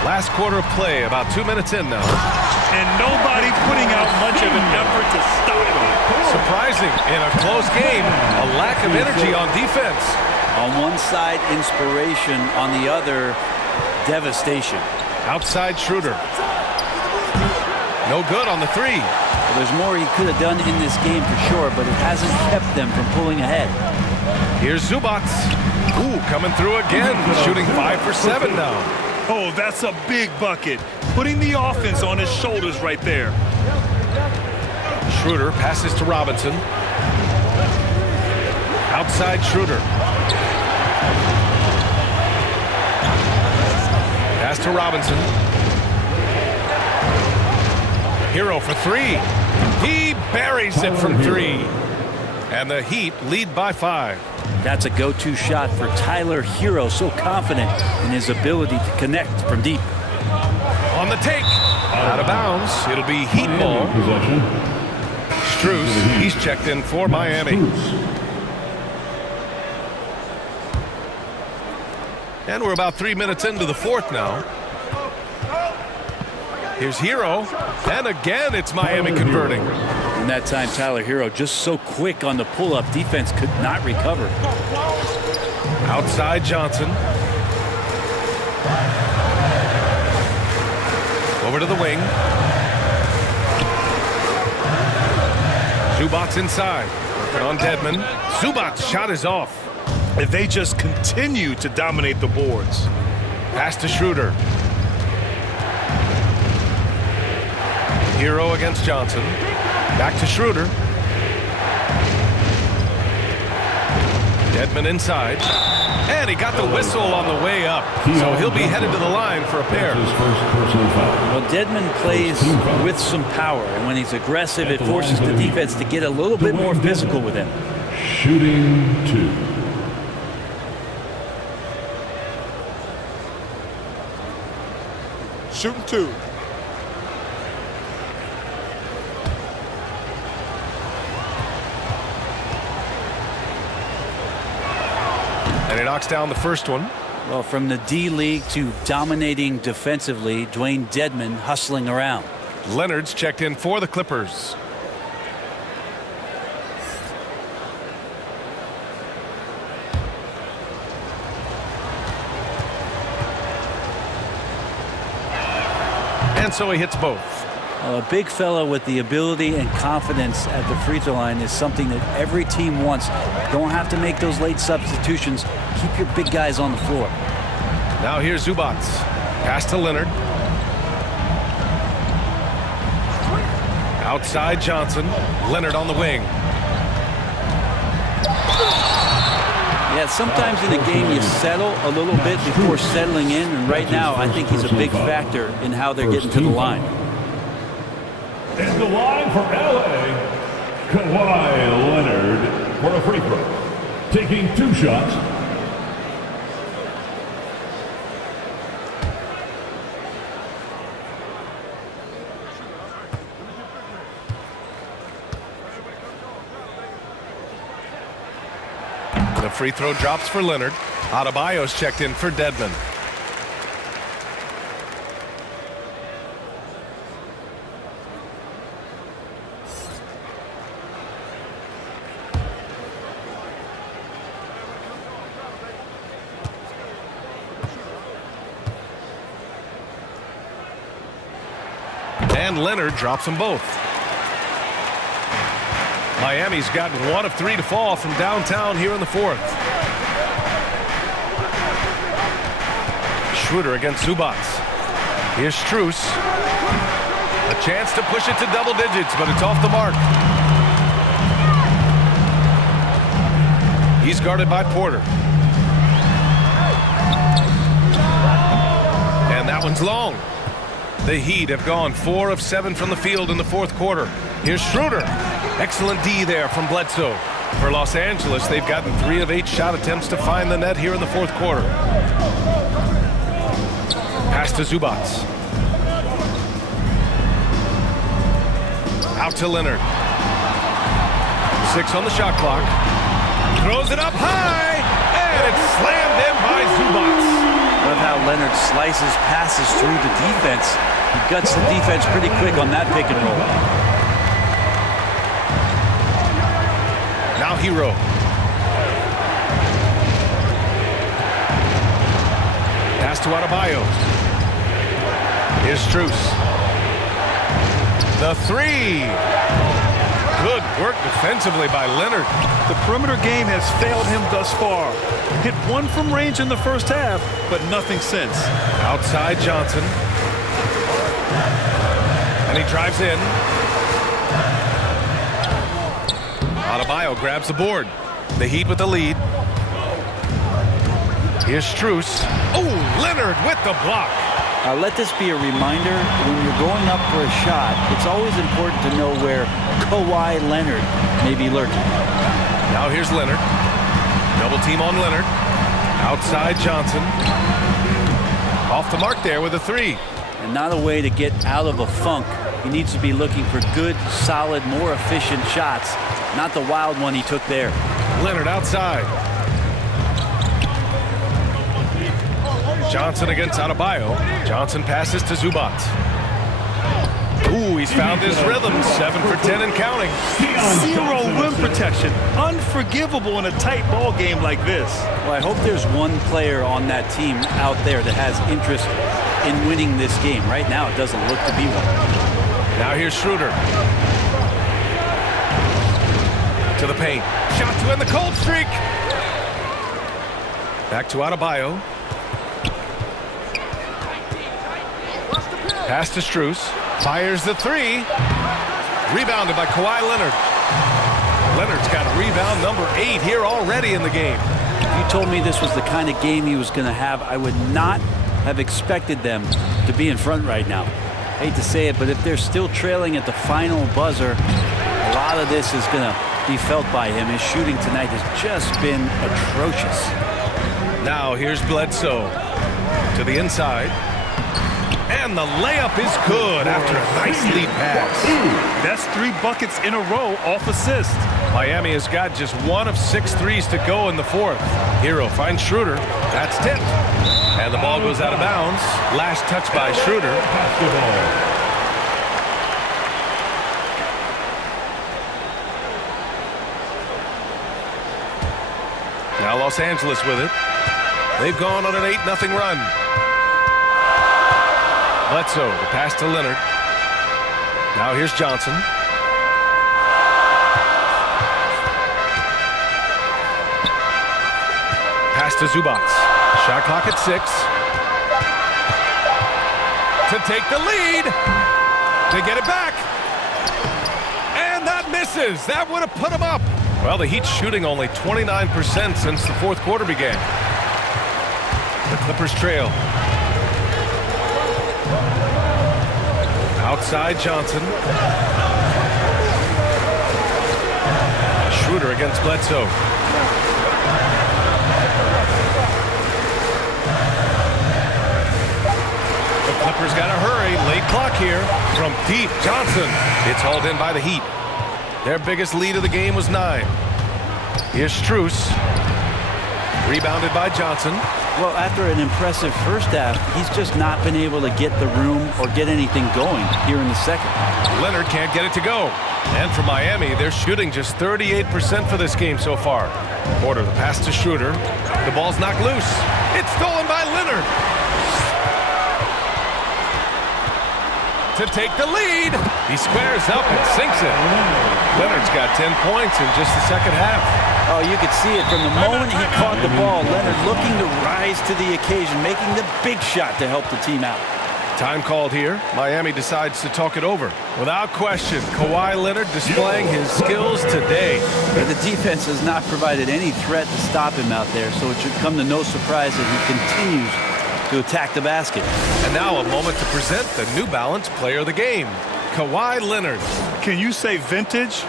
Last quarter of play, about 2 minutes in now. And nobody putting out much of an effort to stop him. Surprising in a close game, a lack of energy on defense. On one side, inspiration. On the other, devastation. Outside Schroeder. No good on the 3. Well, there's more he could have done in this game for sure, but it hasn't kept them from pulling ahead. Here's Zubac. Ooh, coming through again, shooting 5 for 7 now. Oh, that's a big bucket. Putting the offense on his shoulders right there. Schroeder passes to Robinson. Outside Schroeder. Pass to Robinson. Hero for 3. He buries it from 3. And the Heat lead by 5. That's a go-to shot for Tyler Hero, so confident in his ability to connect from deep. On the take. Out of bounds. It'll be Heat ball. Strus, he's checked in for Miami. And we're about 3 minutes into the fourth now. Here's Hero. And again, it's Miami converting. And that time, Tyler Hero just so quick on the pull-up. Defense could not recover. Outside Johnson. Over to the wing. Zubac inside. Working on Dedmon. Zubac's shot is off. And they just continue to dominate the boards. Pass to Schroeder. Hero against Johnson. Back to Schroeder. Dedmon inside. And he got the whistle on the way up. So he'll be headed to the line for a pair. Well, Dedmon plays with some power. And when he's aggressive, it forces the defense to get a little bit more physical with him. Shooting 2. Shooting 2. And he knocks down the first one. Well, from the D-League to dominating defensively, Dwayne Dedmon hustling around. Leonard's checked in for the Clippers. And so he hits both. A big fella with the ability and confidence at the free throw line is something that every team wants. Don't have to make those late substitutions. Keep your big guys on the floor. Now here's Zubac. Pass to Leonard. Outside Johnson. Leonard on the wing. Yeah, sometimes in a game you settle a little bit before settling in, and right now I think he's a big factor in how they're getting to the line. And the line for LA, Kawhi Leonard for a free throw. Taking 2 shots. The free throw drops for Leonard. Adebayo's checked in for Dedmon. And Leonard drops them both. Miami's gotten 1 of 3 to fall from downtown here in the fourth. Schroeder against Zubac. Here's Strus. A chance to push it to double digits, but it's off the mark. He's guarded by Porter. That one's long. The Heat have gone 4 of 7 from the field in the fourth quarter. Here's Schroeder. Excellent D there from Bledsoe. For Los Angeles, they've gotten 3 of 8 shot attempts to find the net here in the fourth quarter. Pass to Zubac. Out to Leonard. 6 on the shot clock. Throws it up high, and it's slammed in by Zubac. Love how Leonard slices passes through the defense. He guts the defense pretty quick on that pick and roll. Now Hero. Pass to Adebayo. Here's Strus. The 3. Good work defensively by Leonard. The perimeter game has failed him thus far. Hit 1 from range in the first half, but nothing since. Outside Johnson. And he drives in. Adebayo grabs the board. The Heat with the lead. Here's Strus. Oh, Leonard with the block. Let this be a reminder, when you're going up for a shot, it's always important to know where Kawhi Leonard may be lurking. Now here's Leonard. Double team on Leonard. Outside Johnson. Off the mark there with a 3. And not a way to get out of a funk. He needs to be looking for good, solid, more efficient shots, not the wild one he took there. Leonard outside. Johnson against Adebayo. Johnson passes to Zubac. Ooh, he's found his rhythm. 7 for 10 and counting. 0 rim protection. Unforgivable in a tight ball game like this. Well, I hope there's one player on that team out there that has interest in winning this game. Right now, it doesn't look to be one. Now here's Schroeder. To the paint. Shot to end the cold streak. Back to Adebayo. Pass to Strus. Fires the 3. Rebounded by Kawhi Leonard. Leonard's got rebound number 8 here already in the game. If you told me this was the kind of game he was going to have, I would not have expected them to be in front right now. I hate to say it, but if they're still trailing at the final buzzer, a lot of this is going to be felt by him. His shooting tonight has just been atrocious. Now here's Bledsoe to the inside. And the layup is good after a nice lead pass. That's 3 buckets in a row off assist. Miami has got just 1 of 6 threes to go in the fourth. Hero finds Schroeder. That's tipped. And the ball goes out of bounds. Last touch by Schroeder. Now Los Angeles with it. They've gone on an 8-0 run. Bledsoe, the pass to Leonard. Now here's Johnson. Pass to Zubac. Shot clock at 6. To take the lead. To get it back. And that misses. That would have put him up. Well, the Heat's shooting only 29% since the fourth quarter began. The Clippers trail. Outside Johnson. Schroeder against Bledsoe. The Clippers got to hurry. Late clock here. From deep, Johnson. It's hauled in by the Heat. Their biggest lead of the game was 9. Here's Strus. Rebounded by Johnson. Well, after an impressive first half, he's just not been able to get the room or get anything going here in the second. Leonard can't get it to go. And for Miami, they're shooting just 38% for this game so far. Porter, the pass to Schroeder. The ball's knocked loose. It's stolen by Leonard. To take the lead. He squares up and sinks it. Leonard's got 10 points in just the second half. Oh, you could see it from the moment he caught the ball. Leonard looking to rise to the occasion, making the big shot to help the team out. Time called here. Miami decides to talk it over. Without question, Kawhi Leonard displaying his skills today. But the defense has not provided any threat to stop him out there, so it should come to no surprise that he continues to attack the basket. And now a moment to present the New Balance Player of the Game, Kawhi Leonard. Can you say vintage?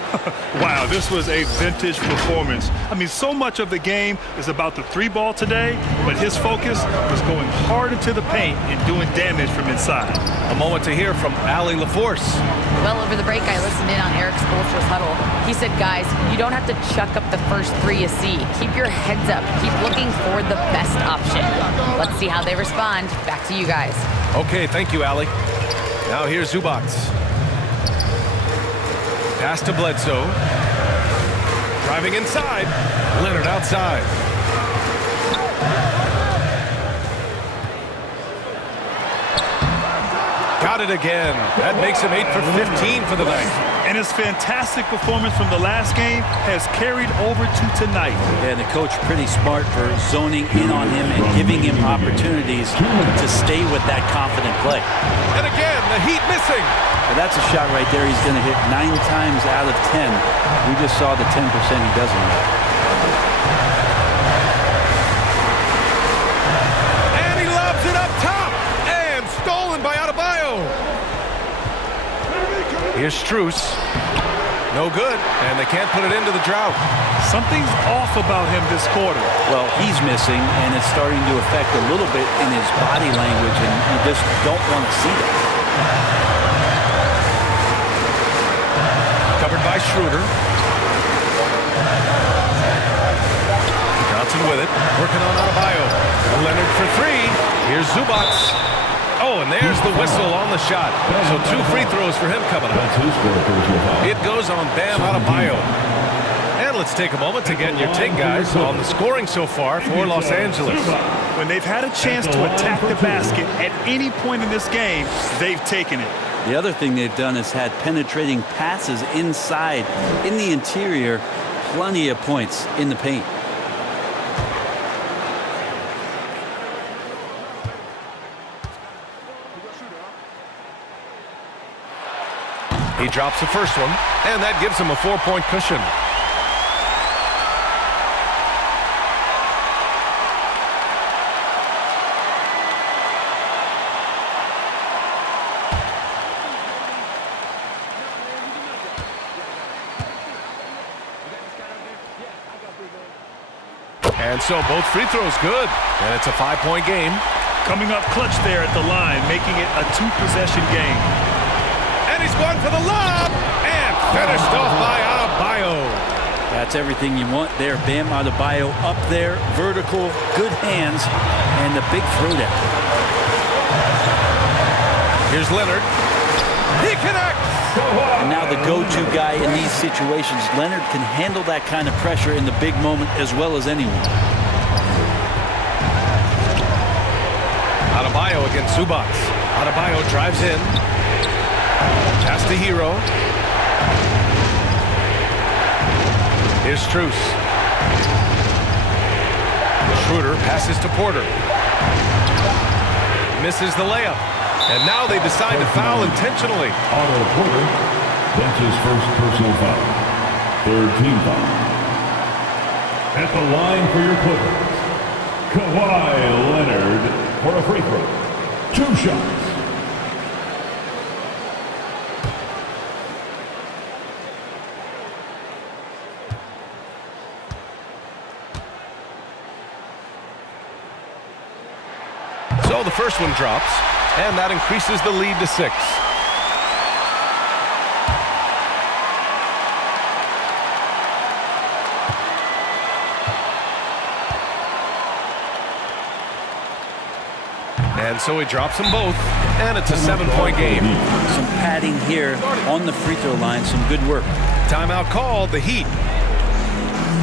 Wow, this was a vintage performance. I mean, so much of the game is about the three ball today, but his focus was going hard into the paint and doing damage from inside. A moment to hear from Allie LaForce. Well, over the break, I listened in on Eric Spoelstra's huddle. He said, guys, you don't have to chuck up the first three you see. Keep your heads up. Keep looking for the best option. Let's see how they respond. Back to you guys. Okay, thank you, Allie. Now here's Zubac. Pass to Bledsoe. Driving inside. Leonard outside. Got it again. That makes him 8 for 15 for the night. And his fantastic performance from the last game has carried over to tonight. Yeah, the coach pretty smart for zoning in on him and giving him opportunities to stay with that confident play. And again, the Heat missing. But that's a shot right there he's going to hit 9 times out of 10. We just saw the 10% he doesn't hit. And he lobs it up top. And stolen by Adebayo. Here's Strus. No good. And they can't put it into the drought. Something's off about him this quarter. Well, he's missing, and it's starting to affect a little bit in his body language, and you just don't want to see that. Covered by Schroeder. Johnson with it. Working on Adebayo. Leonard for three. Here's Zubac. Oh, and there's the whistle on the shot. So 2 free throws for him coming up. It goes on Bam Adebayo. And let's take a moment to get your take, guys, on the scoring so far for Los Angeles. When they've had a chance to attack the basket at any point in this game, they've taken it. The other thing they've done is had penetrating passes inside, in the interior, plenty of points in the paint. He drops the first one, and that gives him a 4-point cushion. And so both free throws good, and it's a 5-point game. Coming up clutch there at the line, making it a 2-possession game. And he's going for the lob, and finished off by Adebayo. That's everything you want there. Bam Adebayo up there, vertical, good hands, and the big throwdown. Here's Leonard. He connects. And now the go-to guy in these situations. Leonard can handle that kind of pressure in the big moment as well as anyone. Adebayo against Zubac. Adebayo drives in. Pass to Hero. Here's Strus. Schroeder passes to Porter. Misses the layup. And now they decide to foul intentionally. Otto Porter, bench's first personal foul. 3rd team foul. At the line for your Clippers, Kawhi Leonard for a free throw. 2 shots. So the first one drops, and that increases the lead to 6. And so he drops them both, and it's a 7-point game. Some padding here on the free throw line, some good work. Timeout called, the Heat.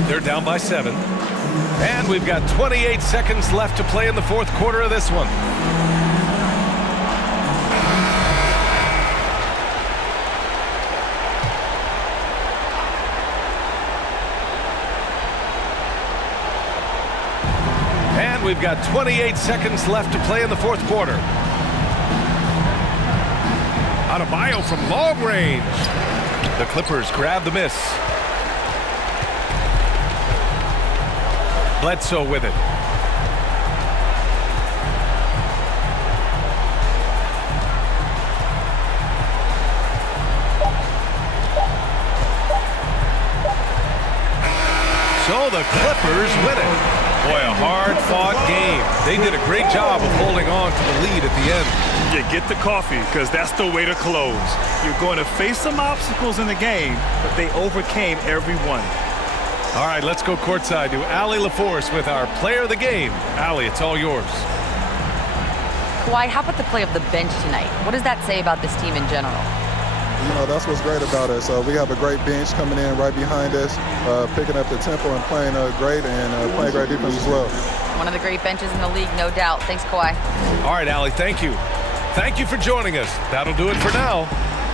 They're down by 7. And we've got 28 seconds left to play in the 4th quarter of this one. And we've got 28 seconds left to play in the 4th quarter. Adebayo from long range. The Clippers grab the miss. Bledsoe with it. the Clippers win it. Boy, a hard-fought game. They did a great job of holding on to the lead at the end. Yeah, get the coffee, because that's the way to close. You're going to face some obstacles in the game, but they overcame every one. All right, let's go courtside to Allie LaForce with our player of the game. Allie, it's all yours. Kawhi, how about the play of the bench tonight? What does that say about this team in general? You know, that's what's great about us. We have a great bench coming in right behind us, picking up the tempo and playing great and playing great defense as well. One of the great benches in the league, no doubt. Thanks, Kawhi. All right, Allie, thank you. Thank you for joining us. That'll do it for now.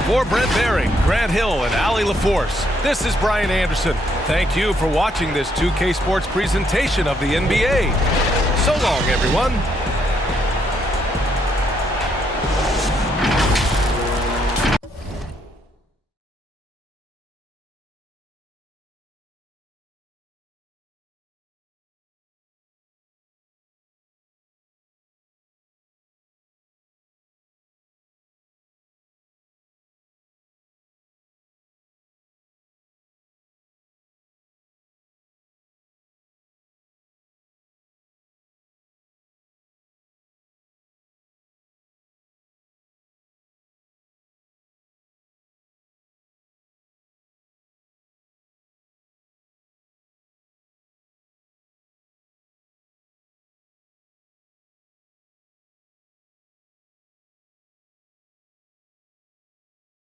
For Brent Behring, Grant Hill, and Allie LaForce, this is Brian Anderson. Thank you for watching this 2K Sports presentation of the NBA. So long, everyone.